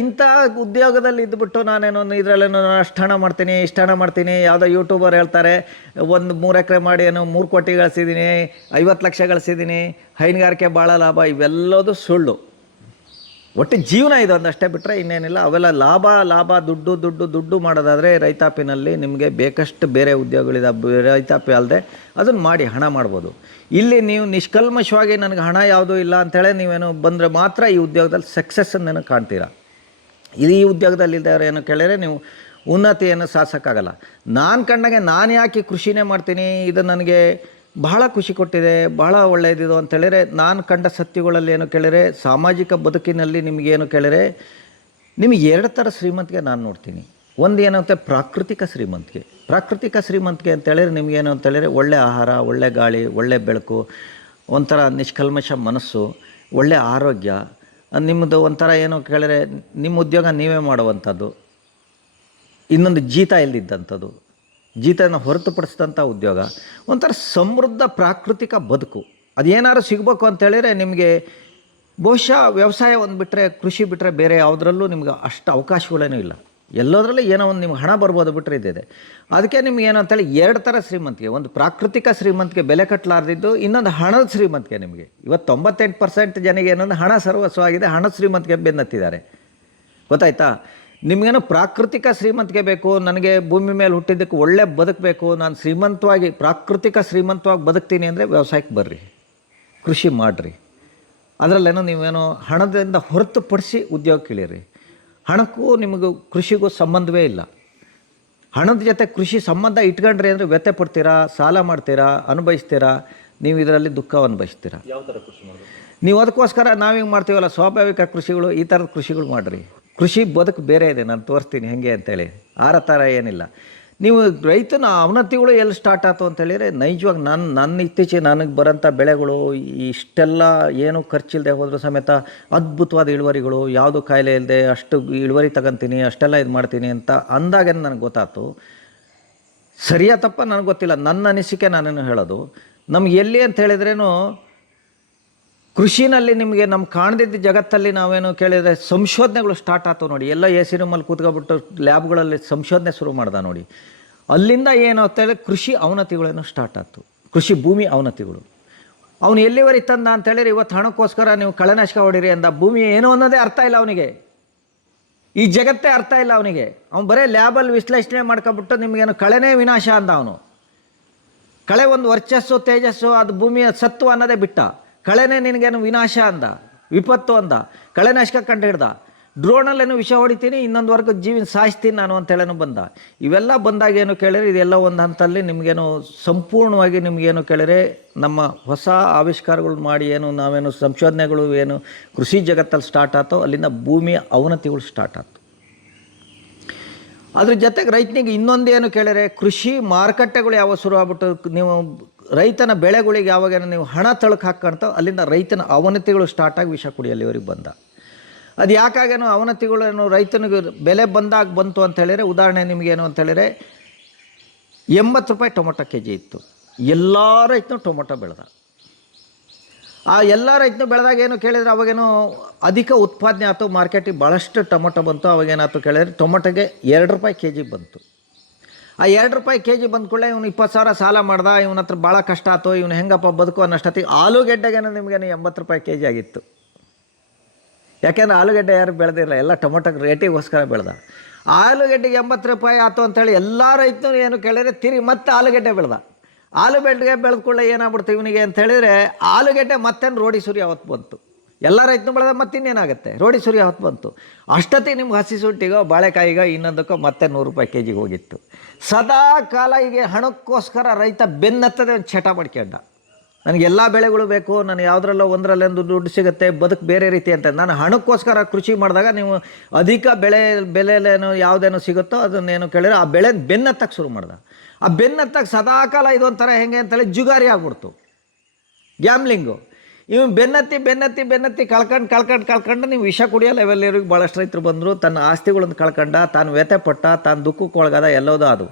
ಇಂಥ ಉದ್ಯೋಗದಲ್ಲಿ ಇದ್ದುಬಿಟ್ಟು ನಾನೇನೋ ಇದರಲ್ಲೇನೋ ಅಷ್ಟು ಹಣ ಮಾಡ್ತೀನಿ, ಇಷ್ಟು ಹಣ ಮಾಡ್ತೀನಿ. ಯಾವುದೋ ಯೂಟ್ಯೂಬರ್ ಹೇಳ್ತಾರೆ ಒಂದು 3 ಎಕರೆ ಮಾಡಿ ಏನೋ 3 ಕೋಟಿ ಗಳಿಸಿದ್ದೀನಿ, 50 ಲಕ್ಷ ಗಳಿಸಿದ್ದೀನಿ, ಹೈನುಗಾರಿಕೆ ಭಾಳ ಲಾಭ. ಇವೆಲ್ಲದು ಸುಳ್ಳು. ಒಟ್ಟು ಜೀವನ ಇದು ಒಂದಷ್ಟೇ ಬಿಟ್ಟರೆ ಇನ್ನೇನಿಲ್ಲ. ಅವೆಲ್ಲ ಲಾಭ ದುಡ್ಡು ಮಾಡೋದಾದರೆ ರೈತಾಪಿನಲ್ಲಿ ನಿಮಗೆ ಬೇಕಷ್ಟು ಬೇರೆ ಉದ್ಯೋಗಗಳಿದೆ. ರೈತಾಪಿ ಅಲ್ಲದೆ ಅದನ್ನು ಮಾಡಿ ಹಣ ಮಾಡ್ಬೋದು. ಇಲ್ಲಿ ನೀವು ನಿಷ್ಕಲ್ಮಶವಾಗಿ ನನಗೆ ಹಣ ಯಾವುದೂ ಇಲ್ಲ ಅಂಥೇಳಿ ನೀವೇನು ಬಂದರೆ ಮಾತ್ರ ಈ ಉದ್ಯೋಗದಲ್ಲಿ ಸಕ್ಸಸ್ಸನ್ನು ಕಾಣ್ತೀರಾ. ಈ ಉದ್ಯೋಗದಲ್ಲಿ ಇದ್ದವ್ರು ಏನು ಕೇಳಿದರೆ ನೀವು ಉನ್ನತಿಯನ್ನು ಸಾಧಿಸೋಕ್ಕಾಗಲ್ಲ. ನಾನು ಕಂಡಾಗೆ ನಾನು ಯಾಕೆ ಕೃಷಿನೇ ಮಾಡ್ತೀನಿ, ಇದು ನನಗೆ ಬಹಳ ಖುಷಿ ಕೊಟ್ಟಿದೆ, ಬಹಳ ಒಳ್ಳೆಯದಿದು ಅಂತ ಹೇಳಿದ್ರೆ, ನಾನು ಕಂಡ ಸತ್ಯಗಳಲ್ಲಿ ಏನು ಕೇಳಿದರೆ, ಸಾಮಾಜಿಕ ಬದುಕಿನಲ್ಲಿ ನಿಮಗೇನು ಕೇಳಿದರೆ, ನಿಮಗೆ ಎರಡು ಥರ ಶ್ರೀಮಂತಿಗೆ ನಾನು ನೋಡ್ತೀನಿ. ಒಂದು ಏನಂತೆ ಪ್ರಾಕೃತಿಕ ಶ್ರೀಮಂತಿಗೆ. ಪ್ರಾಕೃತಿಕ ಶ್ರೀಮಂತಿಗೆ ಅಂತೇಳಿದ್ರೆ ನಿಮಗೇನು ಅಂತೇಳಿದರೆ, ಒಳ್ಳೆ ಆಹಾರ, ಒಳ್ಳೆ ಗಾಳಿ, ಒಳ್ಳೆ ಬೆಳಕು, ಒಂಥರ ನಿಷ್ಕಲ್ಮಶ ಮನಸ್ಸು, ಒಳ್ಳೆ ಆರೋಗ್ಯ, ನಿಮ್ಮದು ಒಂಥರ ಏನು ಕೇಳಿದರೆ ನಿಮ್ಮ ಉದ್ಯೋಗ ನೀವೇ ಮಾಡುವಂಥದ್ದು, ಇನ್ನೊಂದು ಜೀತ ಇಲ್ಲದಿದ್ದಂಥದ್ದು, ಜೀತನ ಹೊರತುಪಡಿಸಿದಂಥ ಉದ್ಯೋಗ, ಒಂಥರ ಸಮೃದ್ಧ ಪ್ರಾಕೃತಿಕ ಬದುಕು. ಅದೇನಾದ್ರು ಸಿಗಬೇಕು ಅಂತೇಳಿದರೆ ನಿಮಗೆ ಬಹುಶಃ ವ್ಯವಸಾಯ ಒಂದು ಬಿಟ್ಟರೆ, ಕೃಷಿ ಬಿಟ್ಟರೆ ಬೇರೆ ಯಾವುದರಲ್ಲೂ ನಿಮ್ಗೆ ಅಷ್ಟು ಅವಕಾಶಗಳೇನೂ ಇಲ್ಲ. ಎಲ್ಲದರಲ್ಲೂ ಏನೋ ಒಂದು ನಿಮ್ಗೆ ಹಣ ಬರ್ಬೋದು ಬಿಟ್ಟರೆ ಇದೆ. ಅದಕ್ಕೆ ನಿಮ್ಗೆ ಏನು ಅಂತೇಳಿ ಎರಡು ಥರ ಶ್ರೀಮಂತಿಗೆ, ಒಂದು ಪ್ರಾಕೃತಿಕ ಶ್ರೀಮಂತಿಗೆ ಬೆಲೆ ಕಟ್ಟಲಾರ್ದಿದ್ದು, ಇನ್ನೊಂದು ಹಣದ ಶ್ರೀಮಂತಿಗೆ. ನಿಮಗೆ ಇವತ್ತು 98% ಜನಗೆ ಏನಂದ್ರೆ ಹಣ ಸರ್ವಸ್ವವಾಗಿದೆ, ಹಣದ ಶ್ರೀಮಂತಿಗೆ ಬೆನ್ನತ್ತಿದ್ದಾರೆ. ಗೊತ್ತಾಯ್ತಾ? ನಿಮಗೇನೋ ಪ್ರಾಕೃತಿಕ ಶ್ರೀಮಂತಿಗೆ ಬೇಕು, ನನಗೆ ಭೂಮಿ ಮೇಲೆ ಹುಟ್ಟಿದ್ದಕ್ಕೆ ಒಳ್ಳೆ ಬದುಕಬೇಕು, ನಾನು ಶ್ರೀಮಂತವಾಗಿ ಪ್ರಾಕೃತಿಕ ಶ್ರೀಮಂತವಾಗಿ ಬದುಕ್ತೀನಿ ಅಂದರೆ ವ್ಯವಸಾಯಕ್ಕೆ ಬರ್ರಿ, ಕೃಷಿ ಮಾಡಿರಿ. ಅದರಲ್ಲೇನೋ ನೀವೇನೋ ಹಣದಿಂದ ಹೊರತುಪಡಿಸಿ ಉದ್ಯೋಗ ಕೀಳಿರಿ. ಹಣಕ್ಕೂ ನಿಮಗೂ ಕೃಷಿಗೂ ಸಂಬಂಧವೇ ಇಲ್ಲ. ಹಣದ ಜೊತೆ ಕೃಷಿ ಸಂಬಂಧ ಇಟ್ಕೊಂಡ್ರಿ ಅಂದರೆ ವ್ಯಥೆ ಪಡ್ತೀರಾ, ಸಾಲ ಮಾಡ್ತೀರಾ, ಅನುಭವಿಸ್ತೀರಾ, ನೀವು ಇದರಲ್ಲಿ ದುಃಖ ಅನುಭವಿಸ್ತೀರಾ. ಯಾವ ಥರ ಕೃಷಿ ಮಾಡೋದು? ನೀವು ಅದಕ್ಕೋಸ್ಕರ ನಾವೀಗ ಮಾಡ್ತೀವಲ್ಲ ಸ್ವಾಭಾವಿಕ ಕೃಷಿಗಳು, ಈ ಥರದ ಕೃಷಿಗಳು ಮಾಡಿರಿ. ಕೃಷಿ ಬದುಕು ಬೇರೆ ಇದೆ, ನಾನು ತೋರಿಸ್ತೀನಿ ಹೇಗೆ ಅಂತೇಳಿ. ಆರ ಥರ ಏನಿಲ್ಲ. ನೀವು ರೈತನ ಅವನತಿಗಳು ಎಲ್ಲಿ ಸ್ಟಾರ್ಟ್ ಆಯ್ತು ಅಂತೇಳಿದರೆ, ನೈಜವಾಗಿ ನನ್ನ ಇತ್ತೀಚೆಗೆ ನನಗೆ ಬರೋಂಥ ಬೆಳೆಗಳು ಇಷ್ಟೆಲ್ಲ ಏನು ಖರ್ಚಿಲ್ಲದೆ ಹೋದರೂ ಸಮೇತ ಅದ್ಭುತವಾದ ಇಳುವರಿಗಳು, ಯಾವುದು ಕಾಯಿಲೆ ಇಲ್ಲದೆ ಅಷ್ಟು ಇಳುವರಿ ತಗೊಂತೀನಿ, ಅಷ್ಟೆಲ್ಲ ಇದು ಮಾಡ್ತೀನಿ ಅಂತ ಅಂದಾಗ ನನಗೆ ಗೊತ್ತಾಯ್ತು. ಸರಿಯಾ ತಪ್ಪ ನನಗೆ ಗೊತ್ತಿಲ್ಲ, ನನ್ನ ಅನಿಸಿಕೆ ನಾನೇನು ಹೇಳೋದು. ನಮ್ಗೆ ಎಲ್ಲಿ ಅಂತ ಹೇಳಿದ್ರೇನು, ಕೃಷಿನಲ್ಲಿ ನಿಮಗೆ ನಮ್ಮ ಕಾಣದಿದ್ದ ಜಗತ್ತಲ್ಲಿ ನಾವೇನು ಕೇಳಿದರೆ ಸಂಶೋಧನೆಗಳು ಸ್ಟಾರ್ಟ್ ಆಯ್ತು ನೋಡಿ. ಎಲ್ಲ ಎ ಸಿ ರೂಮಲ್ಲಿ ಕೂತ್ಕೊಬಿಟ್ಟು ಲ್ಯಾಬ್ಗಳಲ್ಲಿ ಸಂಶೋಧನೆ ಶುರು ಮಾಡ್ದೆ ನೋಡಿ. ಅಲ್ಲಿಂದ ಏನು ಅಂತೇಳಿ ಕೃಷಿ ಅವನತಿಗಳೇನೋ ಸ್ಟಾರ್ಟ್ ಆಯ್ತು, ಕೃಷಿ ಭೂಮಿ ಅವನತಿಗಳು. ಅವನು ಎಲ್ಲಿವರೆಗೆ ತಂದ ಅಂತೇಳಿದ್ರೆ, ಇವತ್ತು ಹಣಕ್ಕೋಸ್ಕರ ನೀವು ಕಳೆನಾಶಕ ಹೊಡಿರಿ ಅಂದ. ಭೂಮಿ ಏನು ಅನ್ನೋದೇ ಅರ್ಥ ಇಲ್ಲ ಅವನಿಗೆ, ಈ ಜಗತ್ತೇ ಅರ್ಥ ಇಲ್ಲ ಅವನಿಗೆ. ಅವ್ನು ಬರೀ ಲ್ಯಾಬಲ್ಲಿ ವಿಶ್ಲೇಷಣೆ ಮಾಡ್ಕೊಬಿಟ್ಟು ನಿಮಗೇನು ಕಳೆನೇ ವಿನಾಶ ಅಂದ. ಅವನು ಕಳೆ ಒಂದು ವರ್ಚಸ್ಸು, ತೇಜಸ್ಸು, ಅದು ಭೂಮಿಯ ಸತ್ವ ಅನ್ನೋದೇ ಬಿಟ್ಟ. ಕಳೆನೇ ನಿನಗೇನು ವಿನಾಶ ಅಂದ, ವಿಪತ್ತು ಅಂದ, ಕಳೆನಾಶಕ ಕಂಡು ಹಿಡ್ದ. ಡ್ರೋನಲ್ಲೇನು ವಿಷ ಹೊಡಿತೀನಿ, ಇನ್ನೊಂದು ವರ್ಗದ ಜೀವಿನ ಸಾಯಿಸ್ತೀನಿ ನಾನು ಅಂತೇಳೇನು ಬಂದ. ಇವೆಲ್ಲ ಬಂದಾಗ ಏನು ಕೇಳಿದ್ರೆ, ಇದೆಲ್ಲ ಒಂದು ಹಂತಲ್ಲಿ ನಿಮಗೇನು ಸಂಪೂರ್ಣವಾಗಿ ನಿಮಗೇನು ಕೇಳಿದ್ರೆ, ನಮ್ಮ ಹೊಸ ಆವಿಷ್ಕಾರಗಳು ಮಾಡಿ ಏನು ನಾವೇನು ಸಂಶೋಧನೆಗಳು ಏನು ಕೃಷಿ ಜಗತ್ತಲ್ಲಿ ಸ್ಟಾರ್ಟ್ ಆಯ್ತೋ, ಅಲ್ಲಿಂದ ಭೂಮಿಯ ಅವನತಿಗಳು ಸ್ಟಾರ್ಟ್ ಆಯ್ತು. ಅದ್ರ ಜೊತೆಗೆ ರೈತನಿಗೆ ಇನ್ನೊಂದೇನು ಕೇಳಿದರೆ, ಕೃಷಿ ಮಾರುಕಟ್ಟೆಗಳು ಯಾವ ಶುರು ಆಗ್ಬಿಟ್ಟು, ನೀವು ರೈತನ ಬೆಳೆಗಳಿಗೆ ಯಾವಾಗೇನು ನೀವು ಹಣ ತಳಕ್ಕೆ ಹಾಕ್ಕೊಂತ, ಅಲ್ಲಿಂದ ರೈತನ ಅವನತಿಗಳು ಸ್ಟಾರ್ಟ್ ಆಗಿ ವಿಷ ಕುಡಿಯಲ್ಲಿವರೆಗೆ ಬಂದ. ಅದು ಯಾಕಾಗೇನೋ ಅವನತಿಗಳೇನು ರೈತನಿಗೆ ಬೆಲೆ ಬಂದಾಗ ಬಂತು ಅಂತ ಹೇಳಿದರೆ, ಉದಾಹರಣೆ ನಿಮಗೇನು ಅಂತ ಹೇಳಿದರೆ, 80 ರೂಪಾಯಿ ಟೊಮೊಟೊ ಕೆ ಜಿ ಇತ್ತು. ಎಲ್ಲ ರೈತನು ಟೊಮೊಟೊ ಬೆಳೆದ. ಆ ಎಲ್ಲ ರೈತನು ಬೆಳೆದಾಗ ಏನು ಕೇಳಿದರೆ, ಅವಾಗೇನು ಅಧಿಕ ಉತ್ಪಾದನೆ ಆಯ್ತು, ಮಾರ್ಕೆಟಿಗೆ ಭಾಳಷ್ಟು ಟೊಮೊಟೊ ಬಂತು. ಅವಾಗೇನಾಯ್ತು ಕೇಳಿದರೆ, ಟೊಮೊಟೊಗೆ 2 ರೂಪಾಯಿ ಕೆ ಜಿ ಬಂತು. ಆ 2 ರೂಪಾಯಿ ಕೆ ಜಿ ಬಂದ ಕೂಡಲೇ ಇವನು 20,000 ಸಾಲ ಮಾಡ್ದ. ಇವನ ಹತ್ರ ಭಾಳ ಕಷ್ಟ ಆಯ್ತು, ಇವನು ಹೆಂಗಪ್ಪ ಬದುಕು ಅನ್ನೋಷ್ಟೊತ್ತಿಗೆ ಆಲೂಗೆಡ್ಡೆಗೇನು ನಿಮಗೇನು 80 ರೂಪಾಯಿ ಕೆ ಜಿ ಆಗಿತ್ತು. ಯಾಕೆಂದ್ರೆ ಆಲೂಗೆಡ್ಡೆ ಯಾರು ಬೆಳೆದಿಲ್ಲ, ಎಲ್ಲ ಟೊಮೊಟೊ ರೇಟಿಗೋಸ್ಕರ ಬೆಳೆದ. ಆಲೂಗೆಡ್ಡೆಗೆ 80 ರೂಪಾಯಿ ಆಯ್ತು ಅಂತೇಳಿ ಎಲ್ಲ ರೈತನು ಏನು ಕೇಳಿದರೆ ತಿರುಗಿ ಮತ್ತೆ ಆಲೂಗೆಡ್ಡೆ ಬೆಳೆದ. ಆಲೂಗೆಡ್ಡೆಗೆ ಬೆಳೆದ ಕೂಡಲೇ ಏನಾಗ್ಬಿಡ್ತು ಇವನಿಗೆ ಅಂತ ಹೇಳಿದರೆ, ಆಲೂಗೆಡ್ಡೆ ಮತ್ತೇನು ರೋಡಿ ಸುರಿ ಅವತ್ತು ಬಂತು. ಎಲ್ಲ ರೈತನು ಬೆಳೆದ ಮತ್ತಿನ್ನೇನಾಗುತ್ತೆ, ರೋಡಿ ಸುರಿ ಅವತ್ತು ಬಂತು. ಅಷ್ಟೊತ್ತಿಗೆ ನಿಮ್ಗೆ ಹಸಿ ಸುಟ್ಟಿಗೋ ಬಾಳೆಕಾಯಿಗೋ ಇನ್ನೊಂದಕ್ಕೋ ಮತ್ತೆ 100 ರೂಪಾಯಿ ಕೆ ಜಿಗೆ ಹೋಗಿತ್ತು. ಸದಾ ಕಾಲ ಈಗ ಹಣಕ್ಕೋಸ್ಕರ ರೈತ ಬೆನ್ನತ್ತದೆ ಒಂದು ಚಟ ಮಾಡ್ಕೊಂಡ. ನನಗೆಲ್ಲ ಬೆಳೆಗಳು ಬೇಕು, ನಾನು ಯಾವುದ್ರಲ್ಲೋ ಒಂದರಲ್ಲೊಂದು ದುಡ್ಡು ಸಿಗುತ್ತೆ, ಬದುಕು ಬೇರೆ ರೀತಿ ಅಂತ. ನಾನು ಹಣಕ್ಕೋಸ್ಕರ ಕೃಷಿ ಮಾಡಿದಾಗ ನೀವು ಅಧಿಕ ಬೆಲೆಲೇನು ಯಾವುದೇನೋ ಸಿಗುತ್ತೋ ಅದನ್ನೇನು ಕೇಳಿದ್ರೆ, ಆ ಬೆಳೆ ಬೆನ್ನತ್ತಕ್ಕೆ ಶುರು ಮಾಡ್ದೆ. ಆ ಬೆನ್ನತ್ತಕ್ಕೆ ಸದಾ ಕಾಲ ಇದೊಂಥರ ಹೆಂಗೆ ಅಂತೇಳಿ ಜುಗಾರಿ ಆಗ್ಬಿಡ್ತು, ಗ್ಯಾಮ್ಲಿಂಗು. ಇವು ಬೆನ್ನತ್ತಿ ಕಳ್ಕೊಂಡು ನೀವು ವಿಷ ಕುಡಿಯೋ ಲೆವೆಲ್ಲಿವ್ರಿಗೆ ಭಾಳಷ್ಟು ರೈತರು ಬಂದರು. ತನ್ನ ಆಸ್ತಿಗಳನ್ನು ಕಳ್ಕೊಂಡ, ತಾನು ವ್ಯಥೆ ಪಟ್ಟ, ತಾನು ದುಃಖಕ್ಕೆ ಒಳಗಾದ, ಎಲ್ಲೋದು ಅದು.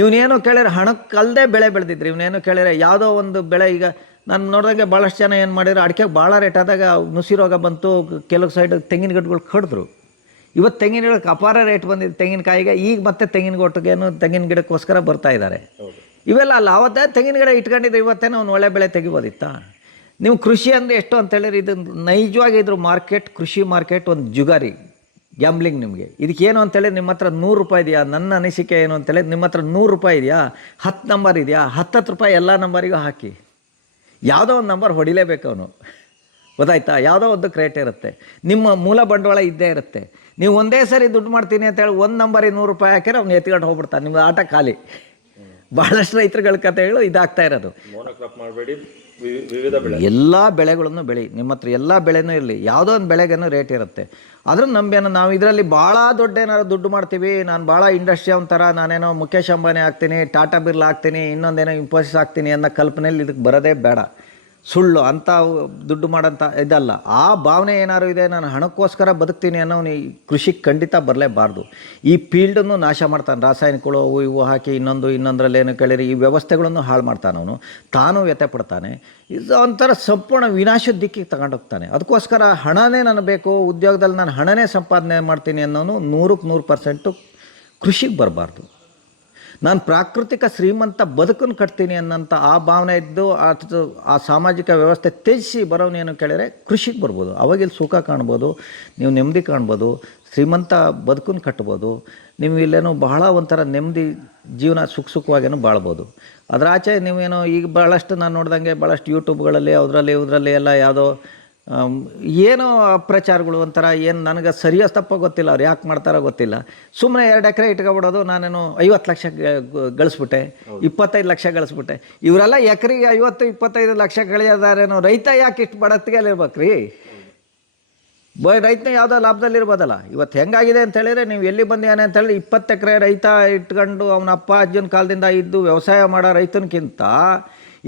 ಇವನೇನು ಕೇಳಿದ್ರೆ ಹಣಕ್ಕಲ್ಲದೆ ಬೆಳೆ ಬೆಳೆದಿದ್ರು. ಇವನೇನು ಕೇಳಿದ್ರೆ ಯಾವುದೋ ಒಂದು ಬೆಳೆ, ಈಗ ನಾನು ನೋಡಿದಂಗೆ ಭಾಳಷ್ಟು ಜನ ಏನು ಮಾಡಿದ್ರು, ಅಡಿಕೆಗೆ ಭಾಳ ರೇಟ್ ಆದಾಗ ನುಸಿ ರೋಗ ಬಂತು, ಕೆಲವು ಸೈಡ್ ತೆಂಗಿನ ಗಿಡಗಳು ಕಡಿದ್ರು. ಇವತ್ತು ತೆಂಗಿನ ಗಿಡಕ್ಕೆ ಅಪಾರ ರೇಟ್ ಬಂದಿದೆ ತೆಂಗಿನಕಾಯಿಗೆ. ಈಗ ಮತ್ತೆ ತೆಂಗಿನ ಗೊಟ್ಟಿಗೇನು ತೆಂಗಿನ ಗಿಡಕ್ಕೋಸ್ಕರ ಬರ್ತಾ ಇದ್ದಾರೆ. ಇವೆಲ್ಲ ಅಲ್ಲ, ಅವತ್ತೇ ತೆಂಗಿನ ಗಿಡ ಇಟ್ಕೊಂಡಿದ್ದು ಇವತ್ತೇನೋ ಒಂದು ಒಳ್ಳೆ ಬೆಳೆ ತೆಗಿಬೋದಿತ್ತಾ? ನೀವು ಕೃಷಿ ಅಂದರೆ ಎಷ್ಟು ಅಂತೇಳಿದ್ರೆ, ಇದು ನೈಜವಾಗಿ ಇದ್ರ ಮಾರ್ಕೆಟ್, ಕೃಷಿ ಮಾರ್ಕೆಟ್ ಒಂದು ಜುಗಾರಿ, ಗ್ಯಾಂಬ್ಲಿಂಗ್. ನಿಮಗೆ ಇದಕ್ಕೇನು ಅಂತೇಳಿ, ನಿಮ್ಮ ಹತ್ರ 100 ರೂಪಾಯಿ ಇದೆಯಾ? ನನ್ನ ಅನಿಸಿಕೆ ಏನು ಅಂತೇಳಿ, ನಿಮ್ಮ ಹತ್ರ 100 ರೂಪಾಯಿ ಇದೆಯಾ, 10 ನಂಬರ್ ಇದೆಯಾ, 10 ರೂಪಾಯಿ ಎಲ್ಲ ನಂಬರಿಗೂ ಹಾಕಿ. ಯಾವುದೋ ಒಂದು ನಂಬರ್ ಹೊಡಿಲೇಬೇಕು ಅವನು, ಗೊತ್ತಾಯ್ತಾ? ಯಾವುದೋ ಒಂದು ಕ್ರೇಟ್ ಇರುತ್ತೆ, ನಿಮ್ಮ ಮೂಲ ಬಂಡವಾಳ ಇದ್ದೇ ಇರುತ್ತೆ. ನೀವು ಒಂದೇ ಸರಿ ದುಡ್ಡು ಮಾಡ್ತೀನಿ ಅಂತೇಳಿ 1 ನಂಬರಿಗೆ 100 ರೂಪಾಯಿ ಹಾಕಿದ್ರೆ ಅವ್ನು ಎತ್ಕೊಂಡು ಹೋಗ್ಬಿಡ್ತಾನೆ, ನಿಮ್ಗೆ ಆಟ ಖಾಲಿ. ಭಾಳಷ್ಟು ರೈತರುಗಳ ಕಥೆಗಳು ಇದಾಗ್ತಾ ಇರೋದು. ಮೋನೋಕ್ರಾಪ್ ಮಾಡಬೇಡಿ, ವಿವಿಧ ಬೆಳೆ, ಎಲ್ಲ ಬೆಳೆಗಳನ್ನು ಬೆಳಿ, ನಿಮ್ಮ ಹತ್ರ ಎಲ್ಲ ಬೆಳೆನೂ ಇರಲಿ, ಯಾವುದೋ ಒಂದು ಬೆಳೆಗೇನೋ ರೇಟ್ ಇರುತ್ತೆ. ಅದ್ರ ನಂಬೇನೋ ನಾವು ಇದರಲ್ಲಿ ಭಾಳ ದೊಡ್ಡ ಏನಾದ್ರು ದುಡ್ಡು ಮಾಡ್ತೀವಿ, ನಾನು ಭಾಳ ಇಂಡಸ್ಟ್ರಿ ಒಂಥರ ನಾನೇನೋ ಮುಖೇಶ್ ಅಂಬಾನಿ ಆಗ್ತೀನಿ, ಟಾಟಾ ಬಿರ್ಲಾ ಆಗ್ತೀನಿ, ಇನ್ನೊಂದೇನೋ ಇನ್ಫೋಸಿಸ್ ಆಗ್ತೀನಿ ಅನ್ನೋ ಕಲ್ಪನೆಯಲ್ಲಿ ಇದಕ್ಕೆ ಬರೋದೇ ಬೇಡ. ಸುಳ್ಳು ಅಂಥ ದುಡ್ಡು ಮಾಡೋಂಥ ಇದಲ್ಲ. ಆ ಭಾವನೆ ಏನಾದ್ರು ಇದೆ, ನಾನು ಹಣಕ್ಕೋಸ್ಕರ ಬದುಕ್ತೀನಿ ಅನ್ನೋ ಕೃಷಿಗೆ ಖಂಡಿತ ಬರಲೇಬಾರ್ದು. ಈ ಫೀಲ್ಡನ್ನು ನಾಶ ಮಾಡ್ತಾನೆ, ರಾಸಾಯನಿಕಗಳು ಅವು ಇವು ಹಾಕಿ ಇನ್ನೊಂದರಲ್ಲಿ ಏನು ಕೇಳಿರಿ ಈ ವ್ಯವಸ್ಥೆಗಳನ್ನು ಹಾಳು ಮಾಡ್ತಾನೆ ಅವನು, ತಾನು ವ್ಯಥೆ ಪಡ್ತಾನೆ. ಇದು ಒಂಥರ ಸಂಪೂರ್ಣ ವಿನಾಶದ ದಿಕ್ಕಿಗೆ ತಗೊಂಡೋಗ್ತಾನೆ. ಅದಕ್ಕೋಸ್ಕರ ಹಣನೇ ನನಗೆ ಬೇಕು, ಉದ್ಯೋಗದಲ್ಲಿ ನಾನು ಹಣನೇ ಸಂಪಾದನೆ ಮಾಡ್ತೀನಿ ಅನ್ನೋನು 100% ಕೃಷಿಗೆ ಬರಬಾರ್ದು. ನಾನು ಪ್ರಾಕೃತಿಕ ಶ್ರೀಮಂತ ಬದುಕನ್ನು ಕಟ್ತೀನಿ ಅನ್ನೋಂಥ ಆ ಭಾವನೆ ಇದ್ದು ಆ ಸಾಮಾಜಿಕ ವ್ಯವಸ್ಥೆ ತ್ಯಜಿಸಿ ಬರೋನೇನು ಕೇಳಿದರೆ ಕೃಷಿಗೆ ಬರ್ಬೋದು. ಅವಾಗಿಲ್ಲಿ ಸುಖ ಕಾಣ್ಬೋದು, ನೀವು ನೆಮ್ಮದಿ ಕಾಣ್ಬೋದು, ಶ್ರೀಮಂತ ಬದುಕನ್ನು ಕಟ್ಬೋದು, ನೀವು ಇಲ್ಲೇನೋ ಬಹಳ ಒಂಥರ ನೆಮ್ಮದಿ ಜೀವನ ಸುಖವಾಗೇನೋ ಬಾಳ್ಬೋದು. ಅದರ ಆಚೆ ನೀವೇನೋ ಈಗ ಭಾಳಷ್ಟು ನಾನು ನೋಡ್ದಂಗೆ ಭಾಳಷ್ಟು ಯೂಟ್ಯೂಬ್ಗಳಲ್ಲಿ ಅದರಲ್ಲಿ ಎಲ್ಲ ಯಾವುದೋ ಏನೋ ಅಪ್ರಚಾರಗಳು ಒಂಥರ ಏನು ನನಗೆ ಸರಿಯಾದ ತಪ್ಪ ಗೊತ್ತಿಲ್ಲ, ಅವ್ರು ಯಾಕೆ ಮಾಡ್ತಾರೋ ಗೊತ್ತಿಲ್ಲ. ಸುಮ್ಮನೆ 2 ಎಕರೆ ಇಟ್ಕೊಬಿಡೋದು, ನಾನೇನು 50 ಲಕ್ಷ ಗಳಿಸ್ಬಿಟ್ಟೆ, 25 ಲಕ್ಷ ಗಳಿಸ್ಬಿಟ್ಟೆ. ಇವರೆಲ್ಲ ಎಕರೆಗೆ 50-25 ಲಕ್ಷ ಗಳಿಯೋದಾರೇನು, ರೈತ ಯಾಕೆ ಇಷ್ಟು ಬಡತ್ತಿಗೆಲ್ಲಿರ್ಬೇಕು ರೀ? ರೈತನ ಯಾವುದೋ ಲಾಭದಲ್ಲಿರ್ಬೋದಲ್ಲ. ಇವತ್ತು ಹೆಂಗಾಗಿದೆ ಅಂತ ಹೇಳಿದ್ರೆ, ನೀವು ಎಲ್ಲಿ ಬಂದಿಯಾನೆ ಅಂತ ಹೇಳಿದ್ರೆ 20 ಎಕರೆ ರೈತ ಇಟ್ಕೊಂಡು ಅವನ ಅಪ್ಪ ಅಜ್ಜನ ಕಾಲದಿಂದ ಇದ್ದು ವ್ಯವಸಾಯ ಮಾಡೋ ರೈತನಕ್ಕಿಂತ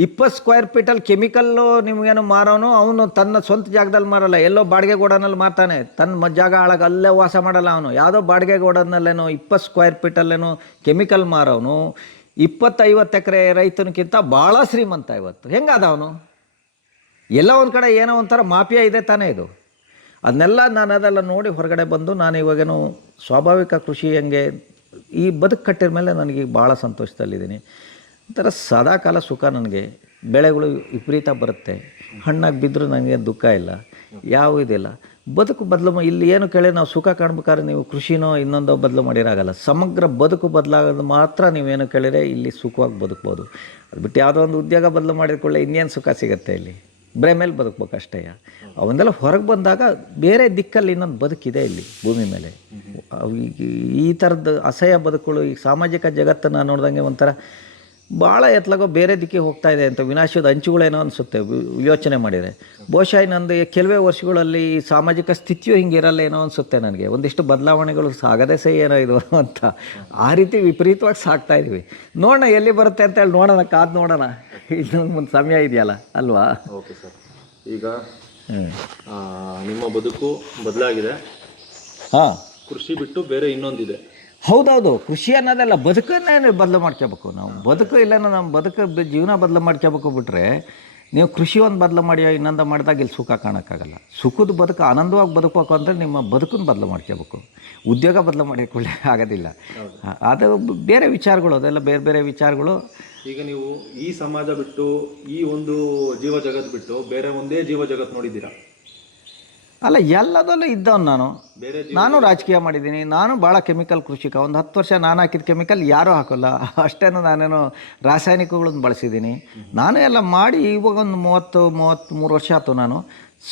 20 ಸ್ಕ್ವೇರ್ ಫೀಟಲ್ಲಿ ಕೆಮಿಕಲ್ಲು ನಿಮಗೇನು ಮಾರೋನು ಅವನು ತನ್ನ ಸ್ವಂತ ಜಾಗದಲ್ಲಿ ಮಾರಲ್ಲ, ಎಲ್ಲೋ ಬಾಡಿಗೆ ಗೋಡನಲ್ಲಿ ಮಾರ್ತಾನೆ. ತನ್ನ ಜಾಗ ಹಾಳಾಗಿ ಅಲ್ಲೇ ವಾಸ ಮಾಡಲ್ಲ ಅವನು, ಯಾವುದೋ ಬಾಡಿಗೆ ಗೋಡನಲ್ಲೇನೋ 20 ಸ್ಕ್ವೇರ್ ಫೀಟಲ್ಲೇನೋ ಕೆಮಿಕಲ್ ಮಾರೋನು 20-50 ಎಕರೆ ರೈತನಕ್ಕಿಂತ ಭಾಳ ಶ್ರೀಮಂತ. ಇವತ್ತು ಹೆಂಗಾದ ಅವನು? ಎಲ್ಲ ಒಂದು ಕಡೆ ಏನೋ ಒಂಥರ ಮಾಫಿಯಾ ಇದೆ ತಾನೇ ಇದು. ಅದನ್ನೆಲ್ಲ ನಾನು ಅದೆಲ್ಲ ನೋಡಿ ಹೊರಗಡೆ ಬಂದು ನಾನು ಇವಾಗೇನು ಸ್ವಾಭಾವಿಕ ಕೃಷಿ ಹೆಂಗೆ ಈ ಬದುಕು ಕಟ್ಟಿದ ಮೇಲೆ ನನಗೆ ಭಾಳ ಸಂತೋಷದಲ್ಲಿದ್ದೀನಿ. ಒಂಥರ ಸದಾಕಾಲ ಸುಖ. ನನಗೆ ಬೆಳೆಗಳು ವಿಪರೀತ ಬರುತ್ತೆ, ಹಣ್ಣಾಗಿ ಬಿದ್ದರೂ ನನಗೆ ದುಃಖ ಇಲ್ಲ, ಯಾವುದಿಲ್ಲ. ಬದುಕು ಬದಲು ಇಲ್ಲಿ ಏನು ಕೇಳಿ ನಾವು ಸುಖ ಕಾಣ್ಬೇಕಾದ್ರೆ ನೀವು ಕೃಷಿನೋ ಇನ್ನೊಂದೋ ಬದಲು ಮಾಡಿರಾಗಲ್ಲ. ಸಮಗ್ರ ಬದುಕು ಬದಲಾಗೋದು ಮಾತ್ರ ನೀವೇನು ಕೇಳಿದರೆ ಇಲ್ಲಿ ಸುಖವಾಗಿ ಬದುಕ್ಬೋದು. ಅದು ಬಿಟ್ಟು ಯಾವುದೋ ಒಂದು ಉದ್ಯೋಗ ಬದಲು ಮಾಡಿದ್ಕೊಳ್ಳೆ ಇನ್ನೇನು ಸುಖ ಸಿಗುತ್ತೆ ಇಲ್ಲಿ? ಬರೇ ಮೇಲೆ ಬದುಕ್ಬೇಕು ಅಷ್ಟೇ. ಅವನ್ನೆಲ್ಲ ಹೊರಗೆ ಬಂದಾಗ ಬೇರೆ ದಿಕ್ಕಲ್ಲಿ ಇನ್ನೊಂದು ಬದುಕಿದೆ ಇಲ್ಲಿ ಭೂಮಿ ಮೇಲೆ. ಈ ಥರದ ಅಸಹ್ಯ ಬದುಕುಗಳು ಈ ಸಾಮಾಜಿಕ ಜಗತ್ತನ್ನು ನೋಡ್ದಂಗೆ ಒಂಥರ ಭಾಳ ಎತ್ತಲಾಗೋ ಬೇರೆ ದಿಕ್ಕಿಗೆ ಹೋಗ್ತಾ ಇದೆ ಅಂತ ವಿನಾಶದ ಅಂಚುಗಳೇನೋ ಅನಿಸುತ್ತೆ ಯೋಚನೆ ಮಾಡಿದರೆ. ಬಹುಶಃ ನಂದು ಕೆಲವೇ ವರ್ಷಗಳಲ್ಲಿ ಈ ಸಾಮಾಜಿಕ ಸ್ಥಿತಿಯು ಹಿಂಗಿರಲ್ಲ ಏನೋ ಅನಿಸುತ್ತೆ ನನಗೆ. ಒಂದಿಷ್ಟು ಬದಲಾವಣೆಗಳು ಸಾಗದೆ ಏನೋ ಇದು ಅಂತ ಆ ರೀತಿ ವಿಪರೀತವಾಗಿ ಸಾಗ್ತಾ ಇದ್ದೀವಿ. ನೋಡೋಣ ಎಲ್ಲಿ ಬರುತ್ತೆ ಅಂತೇಳಿ ನೋಡೋಣ, ಕಾದು ನೋಡೋಣ. ಇನ್ನೊಂದು ಮುಂದೆ ಸಮಯ ಇದೆಯಲ್ಲ ಅಲ್ವಾ? ಓಕೆ ಸರ್, ಈಗ ನಿಮ್ಮ ಬದುಕು ಬದಲಾಗಿದೆ. ಹಾಂ, ಕೃಷಿ ಬಿಟ್ಟು ಬೇರೆ ಇನ್ನೊಂದಿದೆ. ಹೌದೌದು, ಕೃಷಿ ಅನ್ನೋದೆಲ್ಲ ಬದುಕನ್ನೇ ಬದಲು ಮಾಡ್ಕೋಬೇಕು ನಾವು. ಬದುಕು ಇಲ್ಲ ನಮ್ಮ ಜೀವನ ಬದಲು ಮಾಡ್ಕೋಬೇಕು. ಬಿಟ್ಟರೆ ನೀವು ಕೃಷಿ ಒಂದು ಬದಲು ಮಾಡಿ ಇನ್ನೊಂದು ಮಾಡಿದಾಗ ಇಲ್ಲಿ ಸುಖ ಕಾಣೋಕ್ಕಾಗಲ್ಲ. ಸುಖದ ಬದುಕು ಆನಂದವಾಗಿ ಬದುಕಬೇಕು ಅಂದರೆ ನಿಮ್ಮ ಬದುಕನ್ನು ಬದಲು ಮಾಡ್ಕೋಬೇಕು. ಉದ್ಯೋಗ ಬದಲು ಮಾಡಿಕೊಳ್ಳೆ ಆಗೋದಿಲ್ಲ. ಅದು ಬೇರೆ ವಿಚಾರಗಳು, ಅದೆಲ್ಲ ಬೇರೆ ಬೇರೆ ವಿಚಾರಗಳು. ಈಗ ನೀವು ಈ ಸಮಾಜ ಬಿಟ್ಟು ಈ ಒಂದು ಜೀವ ಜಗತ್ತು ಬಿಟ್ಟು ಬೇರೆ ಒಂದೇ ಜೀವ ಜಗತ್ತು ನೋಡಿದ್ದೀರಾ? ಅಲ್ಲ, ಎಲ್ಲದಲ್ಲೂ ಇದ್ದವನು ನಾನು ರಾಜಕೀಯ ಮಾಡಿದ್ದೀನಿ. ನಾನು ಭಾಳ ಕೆಮಿಕಲ್ ಕೃಷಿಕ. ಒಂದು 10 ವರ್ಷ ನಾನು ಹಾಕಿದ ಕೆಮಿಕಲ್ ಯಾರೂ ಹಾಕೋಲ್ಲ, ಅಷ್ಟೇನು ನಾನೇನು ರಾಸಾಯನಿಕಗಳನ್ನು ಬಳಸಿದ್ದೀನಿ. ನಾನು ಎಲ್ಲ ಮಾಡಿ ಇವಾಗ ಒಂದು 30-33 ವರ್ಷ ಆಯ್ತು. ನಾನು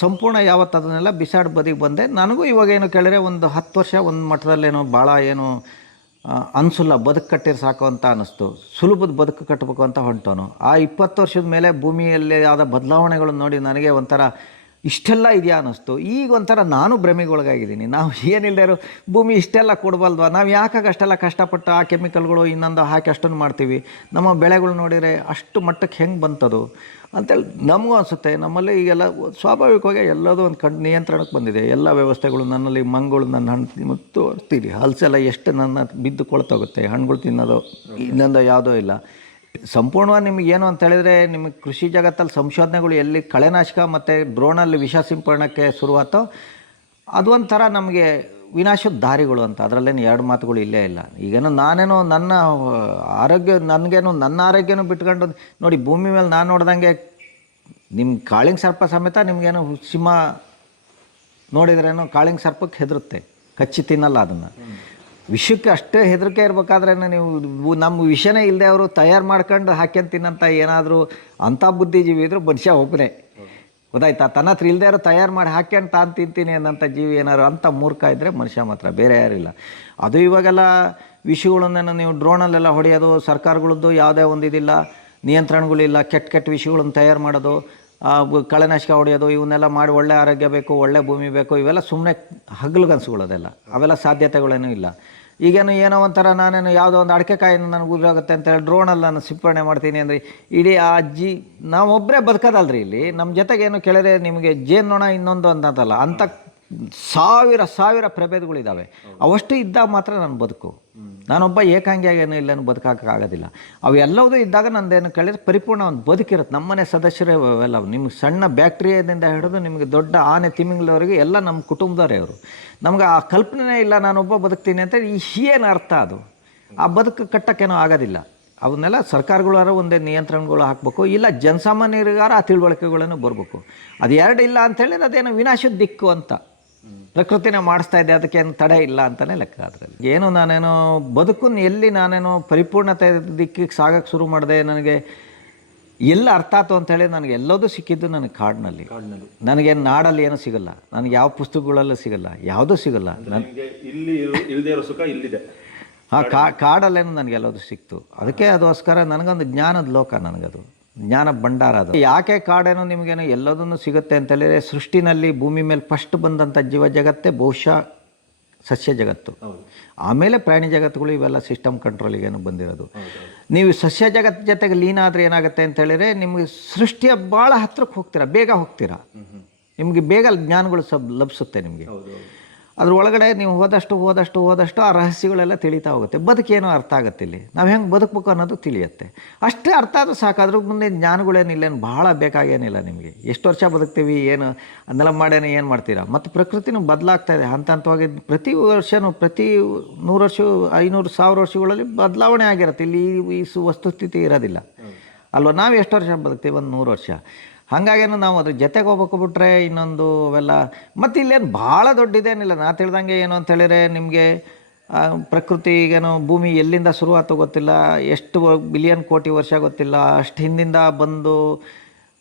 ಸಂಪೂರ್ಣ ಯಾವತ್ತು ಅದನ್ನೆಲ್ಲ ಬಿಸಾಡಿ ಬದಿಗೆ ಬಂದೆ. ನನಗೂ ಇವಾಗೇನು ಕೇಳಿದ್ರೆ ಒಂದು 10 ವರ್ಷ ಒಂದು ಮಟ್ಟದಲ್ಲೇನೋ ಭಾಳ ಏನು ಅನಿಸಲ್ಲ, ಬದುಕು ಕಟ್ಟಿರು ಸಾಕು ಅಂತ ಅನ್ನಿಸ್ತು. ಸುಲಭದ ಬದುಕು ಕಟ್ಟಬೇಕು ಅಂತ ಹೊಂಟವನು. ಆ 20 ವರ್ಷದ ಮೇಲೆ ಭೂಮಿಯಲ್ಲಿ ಆದ ಬದಲಾವಣೆಗಳನ್ನು ನೋಡಿ ನನಗೆ ಒಂಥರ ಇಷ್ಟೆಲ್ಲ ಇದೆಯಾ ಅನ್ನಿಸ್ತು. ಈಗ ಒಂಥರ ನಾನು ಭ್ರಮೆಗೊಳಗಾಗಿದ್ದೀನಿ. ನಾವು ಏನಿಲ್ಲದೆ ಭೂಮಿ ಇಷ್ಟೆಲ್ಲ ಕೊಡಬಲ್ವಾ, ನಾವು ಯಾಕಾಗ ಅಷ್ಟೆಲ್ಲ ಕಷ್ಟಪಟ್ಟು ಆ ಕೆಮಿಕಲ್ಗಳು ಇನ್ನೊಂದು ಹಾಕಿ ಅಷ್ಟನ್ನು ಮಾಡ್ತೀವಿ, ನಮ್ಮ ಬೆಳೆಗಳು ನೋಡಿದರೆ ಅಷ್ಟು ಮಟ್ಟಕ್ಕೆ ಹೆಂಗೆ ಬಂತದು ಅಂತೇಳಿ ನಮಗೂ ಅನಿಸುತ್ತೆ. ನಮ್ಮಲ್ಲಿ ಈಗೆಲ್ಲ ಸ್ವಾಭಾವಿಕವಾಗಿ ಎಲ್ಲದೂ ಒಂದು ನಿಯಂತ್ರಣಕ್ಕೆ ಬಂದಿದೆ. ಎಲ್ಲ ವ್ಯವಸ್ಥೆಗಳು ನನ್ನಲ್ಲಿ ಮಂಗಳು ನನ್ನ ಹಣ್ಣು ತೋರಿಸ್ತೀರಿ, ಹಲಸೆಲ್ಲ ಎಷ್ಟು ನನ್ನ ಬಿದ್ದು ಕೊಳ್ತೋಗುತ್ತೆ, ಹಣ್ಣುಗಳು ತಿನ್ನೋದು ಇನ್ನೊಂದು ಯಾವುದೋ ಇಲ್ಲ. ಸಂಪೂರ್ಣವಾಗಿ ನಿಮಗೇನು ಅಂತ ಹೇಳಿದರೆ, ನಿಮಗೆ ಕೃಷಿ ಜಗತ್ತಲ್ಲಿ ಸಂಶೋಧನೆಗಳು ಎಲ್ಲಿ ಕಳೆನಾಶಕ ಮತ್ತು ಡ್ರೋನಲ್ಲಿ ವಿಷ ಸಿಂಪಡಣಕ್ಕೆ ಶುರುವಾತೋ ಅದು ಒಂಥರ ನಮಗೆ ವಿನಾಶದ ದಾರಿಗಳು ಅಂತ. ಅದರಲ್ಲೇನು 2 ಮಾತುಗಳು ಇಲ್ಲೇ ಇಲ್ಲ. ಈಗೇನೋ ನಾನೇನೋ ನನ್ನ ಆರೋಗ್ಯನೂ ಬಿಟ್ಕೊಂಡು ನೋಡಿ, ಭೂಮಿ ಮೇಲೆ ನಾನು ನೋಡ್ದಂಗೆ ನಿಮ್ಮ ಕಾಳಿಂಗ್ ಸರ್ಪ ಸಮೇತ ನಿಮಗೇನು ಸಿಂಹ ನೋಡಿದ್ರೇನೋ ಕಾಳಿಂಗ್ ಸರ್ಪಕ್ಕೆ ಹೆದರುತ್ತೆ, ಕಚ್ಚಿ ತಿನ್ನಲ್ಲ ಅದನ್ನು. ವಿಷಕ್ಕೆ ಅಷ್ಟೇ ಹೆದರಿಕೆ ಇರಬೇಕಾದ್ರೆ ನೀವು ನಮ್ಮ ವಿಷನೇ ಇಲ್ಲದೆ ಅವರು ತಯಾರು ಮಾಡ್ಕೊಂಡು ಹಾಕ್ಯಂತ ತಿನ್ನಂಥ ಏನಾದರೂ ಅಂಥ ಬುದ್ಧಿಜೀವಿ ಇದ್ದರೂ ಮನುಷ್ಯ ಒಬ್ಬನೇ. ಗೊತ್ತಾಯ್ತಾ? ತನ್ನ ಹತ್ರ ಇಲ್ಲದೆ ಯಾರು ತಯಾರು ಮಾಡಿ ಹಾಕ್ಯಂಡು ತಾನು ತಿಂತೀನಿ ಅನ್ನೋಂಥ ಜೀವಿ ಏನಾದ್ರು ಅಂಥ ಮೂರ್ಖ ಇದ್ದರೆ ಮನುಷ್ಯ ಮಾತ್ರ, ಬೇರೆ ಯಾರಿಲ್ಲ. ಅದು ಇವಾಗೆಲ್ಲ ವಿಷಯಗಳನ್ನೇನು ನೀವು ಡ್ರೋನಲ್ಲೆಲ್ಲ ಹೊಡೆಯೋದು, ಸರ್ಕಾರಗಳದ್ದು ಯಾವುದೇ ಒಂದು ಇದಿಲ್ಲ, ನಿಯಂತ್ರಣಗಳಿಲ್ಲ, ಕೆಟ್ಟ ಕೆಟ್ಟ ವಿಷಯಗಳನ್ನು ತಯಾರು ಮಾಡೋದು, ಕಳೆನಾಶಕ ಹೊಡೆಯೋದು, ಇವನ್ನೆಲ್ಲ ಮಾಡಿ ಒಳ್ಳೆ ಆರೋಗ್ಯ ಬೇಕು, ಒಳ್ಳೆ ಭೂಮಿ ಬೇಕು, ಇವೆಲ್ಲ ಸುಮ್ಮನೆ ಹಗಲುಗನಸುಗಳದೆಲ್ಲ, ಅವೆಲ್ಲ ಸಾಧ್ಯತೆಗಳೇನೂ ಇಲ್ಲ. ಈಗೇನು ಏನೋ ಒಂಥರ ನಾನೇನು ಯಾವುದೋ ಒಂದು ಅಡಿಕೆಕಾಯಿನ ನನಗೆ ಉದುರಾಗುತ್ತೆ ಅಂತೇಳಿ ಡ್ರೋನಲ್ಲಿ ನಾನು ಸಿಂಪಡಣೆ ಮಾಡ್ತೀನಿ ಅಂದರೆ ಇಡೀ ಆ ನಾವೊಬ್ಬರೇ ಬದುಕೋದಲ್ರಿ ಇಲ್ಲಿ. ನಮ್ಮ ಜೊತೆಗೇನು ಕೇಳಿದ್ರೆ ನಿಮಗೆ ಜೇನ್ನೊಣ ಇನ್ನೊಂದು ಅಂತಲ್ಲ, ಅಂಥ ಸಾವಿರ ಪ್ರಭೇದಗಳಿದ್ದಾವೆ. ಅವಷ್ಟು ಇದ್ದಾಗ ಮಾತ್ರ ನಾನು ಬದುಕು. ನಾನೊಬ್ಬ ಏಕಾಂಗಿಯಾಗೇನು ಇಲ್ಲೇನು ಬದುಕಾಗೋಕ್ಕಾಗೋದಿಲ್ಲ. ಅವೆಲ್ಲವೂ ಇದ್ದಾಗ ನಂದೇನು ಕೇಳಿದ್ರೆ ಪರಿಪೂರ್ಣ ಒಂದು ಬದುಕಿರುತ್ತೆ. ನಮ್ಮನೆ ಸದಸ್ಯರೇ ಅವೆಲ್ಲ, ನಿಮ್ಗೆ ಸಣ್ಣ ಬ್ಯಾಕ್ಟೀರಿಯಾದಿಂದ ಹಿಡಿದು ನಿಮಗೆ ದೊಡ್ಡ ಆನೆ ತಿಮಿಂಗ್ಳವರೆಗೆ ಎಲ್ಲ ನಮ್ಮ ಕುಟುಂಬದವರೇ ಅವರು. ನಮ್ಗೆ ಆ ಕಲ್ಪನೆ ಇಲ್ಲ ನಾನೊಬ್ಬ ಬದುಕ್ತೀನಿ ಅಂತ. ಏನು ಅರ್ಥ ಅದು? ಆ ಬದುಕು ಕಟ್ಟೋಕ್ಕೇನೋ ಆಗೋದಿಲ್ಲ. ಅವನ್ನೆಲ್ಲ ಸರ್ಕಾರಗಳಾರ ಒಂದೇ ನಿಯಂತ್ರಣಗಳು ಹಾಕಬೇಕು, ಇಲ್ಲ ಜನಸಾಮಾನ್ಯರಿಗಾರ ಆ ತಿಳುವಳಿಕೆಗಳನ್ನು ಬರಬೇಕು. ಅದು ಎರಡು ಇಲ್ಲ ಅಂಥೇಳಿ ಅದೇನು ವಿನಾಶದ ದಿಕ್ಕು ಅಂತ ಪ್ರಕೃತಿನೇ ಮಾಡಿಸ್ತಾ ಇದೆ, ಅದಕ್ಕೇನು ತಡೆ ಇಲ್ಲ ಅಂತಲೇ ಲೆಕ್ಕ. ಅದರಲ್ಲಿ ಏನು ನಾನೇನೋ ಬದುಕನ್ನು ಎಲ್ಲಿ ನಾನೇನೋ ಪರಿಪೂರ್ಣತೆ ದಿಕ್ಕಿಗೆ ಸಾಗೋಕ್ಕೆ ಶುರು ಮಾಡಿದೆ, ನನಗೆ ಎಲ್ಲ ಅರ್ಥ ಆಯ್ತು ಅಂಥೇಳಿ ನನಗೆ ಎಲ್ಲದೂ ಸಿಕ್ಕಿದ್ದು ನನಗೆ ಕಾಡಿನಲ್ಲಿ. ನನಗೇನು ನಾಡಲ್ಲಿ ಏನೂ ಸಿಗಲ್ಲ, ನನಗೆ ಯಾವ ಪುಸ್ತಕಗಳಲ್ಲೂ ಸಿಗಲ್ಲ, ಯಾವುದೂ ಸಿಗಲ್ಲ. ಇಲ್ಲಿ ಇಲ್ಲದೇ ಇರೋ ಸುಖ ಇಲ್ಲಿದೆ. ಕಾಡಲ್ಲೇನು ನನಗೆಲ್ಲದು ಸಿಕ್ತು. ಅದಕ್ಕೆ ಅದಕ್ಕೋಸ್ಕರ ನನಗೊಂದು ಜ್ಞಾನದ ಲೋಕ, ನನಗದು ಜ್ಞಾನ ಭಂಡಾರ. ಅದು ಯಾಕೆ ಕಾಡೇನೋ ನಿಮಗೇನೋ ಎಲ್ಲದನ್ನು ಸಿಗುತ್ತೆ ಅಂತೇಳಿದರೆ, ಸೃಷ್ಟಿನಲ್ಲಿ ಭೂಮಿ ಮೇಲೆ ಫಸ್ಟ್ ಬಂದಂಥ ಜೀವ ಜಗತ್ತೇ ಬಹುಶಃ ಸಸ್ಯ ಜಗತ್ತು, ಆಮೇಲೆ ಪ್ರಾಣಿ ಜಗತ್ತುಗಳು, ಇವೆಲ್ಲ ಸಿಸ್ಟಮ್ ಕಂಟ್ರೋಲಿಗೇನು ಬಂದಿರೋದು. ನೀವು ಸಸ್ಯ ಜಗತ್ತು ಜೊತೆಗೆ ಲೀನ ಆದರೆ ಏನಾಗುತ್ತೆ ಅಂತೇಳಿದರೆ ನಿಮಗೆ ಸೃಷ್ಟಿಯ ಭಾಳ ಹತ್ರಕ್ಕೆ ಹೋಗ್ತೀರಾ, ಬೇಗ ಹೋಗ್ತೀರಾ, ನಿಮಗೆ ಬೇಗ ಜ್ಞಾನಗಳು ಲಭಿಸುತ್ತೆ ನಿಮಗೆ. ಅದ್ರ ಒಳಗಡೆ ನೀವು ಹೋದಷ್ಟು ಆ ರಹಸ್ಯಗಳೆಲ್ಲ ತಿಳಿತಾ ಹೋಗುತ್ತೆ. ಬದುಕೇನೋ ಅರ್ಥ ಆಗುತ್ತೆ. ಇಲ್ಲಿ ನಾವು ಹೆಂಗೆ ಬದುಕಬೇಕು ಅನ್ನೋದು ತಿಳಿಯುತ್ತೆ. ಅಷ್ಟೇ ಅರ್ಥ ಆದರೂ ಸಾಕು. ಅದ್ರ ಮುಂದೆ ಜ್ಞಾನಗಳೇನಿಲ್ಲೇನು ಭಾಳ ಬೇಕಾಗೇನಿಲ್ಲ ನಿಮಗೆ. ಎಷ್ಟು ವರ್ಷ ಬದುಕ್ತೀವಿ, ಏನು ಅದನ್ನೆಲ್ಲ ಮಾಡೇನೋ ಏನು ಮಾಡ್ತೀರಾ. ಮತ್ತು ಪ್ರಕೃತಿನೂ ಬದಲಾಗ್ತಾ ಇದೆ ಹಂತವಾಗಿ. ಪ್ರತಿ ವರ್ಷವೂ ಪ್ರತಿ 100 ವರ್ಷ 500 1000 ವರ್ಷಗಳಲ್ಲಿ ಬದಲಾವಣೆ ಆಗಿರುತ್ತೆ. ಇಲ್ಲಿ ಈ ವಸ್ತುಸ್ಥಿತಿ ಇರೋದಿಲ್ಲ ಅಲ್ವ. ನಾವು ಎಷ್ಟು ವರ್ಷ ಬದುಕ್ತೀವಿ? ಒಂದು 100 ವರ್ಷ. ಹಾಗಾಗೇನು ನಾವು ಅದ್ರ ಜೊತೆಗೆ ಹೋಗ್ಬೇಕು ಬಿಟ್ರೆ ಇನ್ನೊಂದು ಅವೆಲ್ಲ. ಮತ್ತು ಇಲ್ಲೇನು ಭಾಳ ದೊಡ್ಡದೇನಿಲ್ಲ. ನಾ ತಿಳಿದಂಗೆ ಏನು ಅಂತೇಳಿದರೆ, ನಿಮಗೆ ಪ್ರಕೃತಿ ಈಗೇನು ಭೂಮಿ ಎಲ್ಲಿಂದ ಶುರುವಾತು ಗೊತ್ತಿಲ್ಲ, ಎಷ್ಟು ಬಿಲಿಯನ್ ಕೋಟಿ ವರ್ಷ ಗೊತ್ತಿಲ್ಲ, ಅಷ್ಟು ಹಿಂದಿಂದ ಬಂದು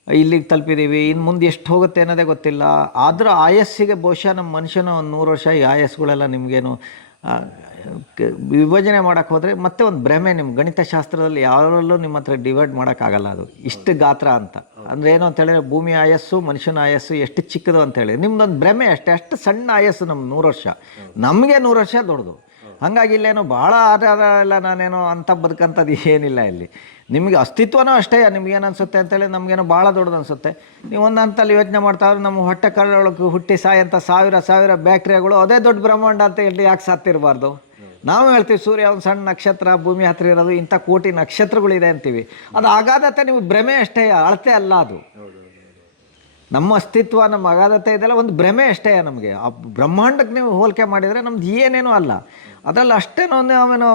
ಇಲ್ಲಿಗೆ ತಲುಪಿದ್ದೀವಿ. ಇನ್ನು ಮುಂದೆ ಎಷ್ಟು ಹೋಗುತ್ತೆ ಅನ್ನೋದೇ ಗೊತ್ತಿಲ್ಲ. ಆದರೂ ಆಯಸ್ಸಿಗೆ ಬಹುಶಃ ನಮ್ಮ ಮನುಷ್ಯನ ಒಂದು 100 ವರ್ಷ ಈ ಆಯಸ್ಸುಗಳೆಲ್ಲ ನಿಮಗೇನು ವಿಭಜನೆ ಮಾಡೋಕ್ಕೆ ಹೋದರೆ ಮತ್ತೆ ಒಂದು ಭ್ರಮೆ. ನಿಮ್ಮ ಗಣಿತಶಾಸ್ತ್ರದಲ್ಲಿ ಯಾರಲ್ಲೂ ನಿಮ್ಮ ಹತ್ರ ಡಿವೈಡ್ ಮಾಡೋಕ್ಕಾಗಲ್ಲ. ಅದು ಇಷ್ಟು ಗಾತ್ರ ಅಂತ ಅಂದರೆ ಏನು ಅಂತೇಳಿದ್ರೆ, ಭೂಮಿ ಆಯಸ್ಸು ಮನುಷ್ಯನ ಆಯಸ್ಸು ಎಷ್ಟು ಚಿಕ್ಕದು ಅಂತೇಳಿ ನಿಮ್ದೊಂದು ಭ್ರಮೆ ಅಷ್ಟೇ. ಅಷ್ಟು ಸಣ್ಣ ಆಯಸ್ಸು ನಮ್ಮ 100 ವರ್ಷ, ನಮಗೆ 100 ವರ್ಷ ದೊಡ್ಡದು. ಹಾಗಾಗಿ ಇಲ್ಲೇನೋ ಭಾಳ ಆಧಾರ ಇಲ್ಲ, ನಾನೇನೋ ಅಂಥ ಬದುಕಂಥದ್ದು ಏನಿಲ್ಲ ಇಲ್ಲಿ. ನಿಮಗೆ ಅಸ್ತಿತ್ವನೂ ಅಷ್ಟೇ. ನಿಮಗೇನು ಅನಿಸುತ್ತೆ ಅಂತೇಳಿ ನಮಗೇನೋ ಭಾಳ ದೊಡ್ಡದು ಅನಿಸುತ್ತೆ. ನೀವು ಒಂದು ಹಂತಲ್ಲಿ ಯೋಚನೆ ಮಾಡ್ತಾವ್ರೆ, ನಮ್ಮ ಹೊಟ್ಟೆ ಕಲ್ಲೊಳಗೆ ಹುಟ್ಟಿ ಸಾಯಂಥ ಸಾವಿರ ಬ್ಯಾಕ್ಟೀರಿಯಾಗಳು ಅದೇ ದೊಡ್ಡ ಬ್ರಹ್ಮಾಂಡ ಅಂತ ಹೇಳಿ ಯಾಕೆ ಸಾತ್ತಿರಬಾರ್ದು? ನಾವು ಹೇಳ್ತೀವಿ ಸೂರ್ಯ ಒಂದು ಸಣ್ಣ ನಕ್ಷತ್ರ, ಭೂಮಿ ಹತ್ತಿರ ಇರೋದು ಇಂಥ ಕೋಟಿ ನಕ್ಷತ್ರಗಳಿದೆ ಅಂತೀವಿ. ಅದು ಅಗಾಧತೆ ನಿಮಗೆ ಭ್ರಮೆ ಅಷ್ಟೇ, ಅಳತೆ ಅಲ್ಲ ಅದು. ನಮ್ಮ ಅಸ್ತಿತ್ವ, ನಮ್ಮ ಅಗಾಧತೆ ಇದೆಲ್ಲ ಒಂದು ಭ್ರಮೆ ಅಷ್ಟೇ ನಮಗೆ. ಆ ಬ್ರಹ್ಮಾಂಡಕ್ಕೆ ನೀವು ಹೋಲಿಕೆ ಮಾಡಿದರೆ ನಮ್ದು ಏನೇನೂ ಅಲ್ಲ. ಅದರಲ್ಲಿ ಅಷ್ಟೇನೋ ನಾವೇನು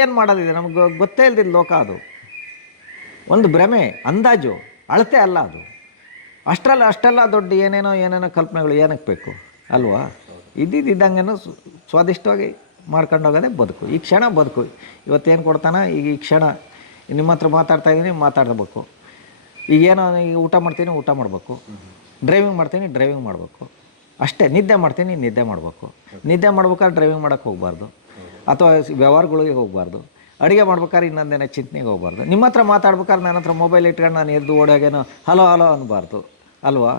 ಏನು ಮಾಡೋದಿದೆ ನಮ್ಗೆ ಗೊತ್ತೇ ಇಲ್ದಿದ್ದ ಲೋಕ. ಅದು ಒಂದು ಭ್ರಮೆ, ಅಂದಾಜು, ಅಳತೆ ಅಲ್ಲ ಅದು. ಅಷ್ಟೆಲ್ಲ ದೊಡ್ಡ ಏನೇನೋ ಕಲ್ಪನೆಗಳು ಏನಕ್ಕೆ ಬೇಕು ಅಲ್ವಾ? ಇದ್ದಂಗೆನೂ ಸ್ವಾದಿಷ್ಟವಾಗಿ ಮಾಡ್ಕೊಂಡು ಹೋಗೋದೇ ಬದುಕು. ಈ ಕ್ಷಣ ಬದುಕು. ಇವತ್ತೇನು ಕೊಡ್ತಾನೆ ಈಗ ಈ ಕ್ಷಣ. ನಿಮ್ಮ ಹತ್ರ ಮಾತಾಡ್ತಾಯಿದ್ದೀನಿ, ಮಾತಾಡಬೇಕು. ಈಗೇನೋ ಈಗ ಊಟ ಮಾಡಬೇಕು, ಡ್ರೈವಿಂಗ್ ಮಾಡಬೇಕು ಅಷ್ಟೇ. ನಿದ್ದೆ ಮಾಡಬೇಕು. ನಿದ್ದೆ ಮಾಡ್ಬೇಕಾದ್ರೆ ಡ್ರೈವಿಂಗ್ ಮಾಡೋಕ್ಕೆ ಹೋಗಬಾರ್ದು, ಅಥವಾ ವ್ಯವಹಾರಗಳಿಗೆ ಹೋಗಬಾರ್ದು. ಅಡುಗೆ ಮಾಡ್ಬೇಕಾದ್ರೆ ಇನ್ನೊಂದೇನೋ ಚಿಂತನೆಗೆ ಹೋಗಬಾರ್ದು. ನಿಮ್ಮ ಹತ್ರ ಮಾತಾಡ್ಬೇಕಾದ್ರೆ ನನ್ನ ಹತ್ರ ಮೊಬೈಲ್ ಇಟ್ಕೊಂಡು ನಾನು ಎದ್ದು ಓಡೋಗೇನೋ ಹಲೋ ಅನ್ನಬಾರ್ದು ಅಲ್ವಾ?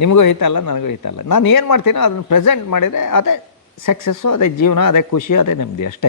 ನಿಮಗೂ ಹಿತಲ್ಲ, ನನಗೂ ಹಿತಲ್ಲ. ನಾನು ಏನು ಮಾಡ್ತೀನೋ ಅದನ್ನು ಪ್ರೆಸೆಂಟ್ ಮಾಡಿದರೆ ಅದೇ ಸಕ್ಸಸ್ಸು, ಅದೇ ಜೀವನ, ಅದೇ ಖುಷಿ, ಅದೇ ನೆಮ್ಮದಿ ಅಷ್ಟೇ.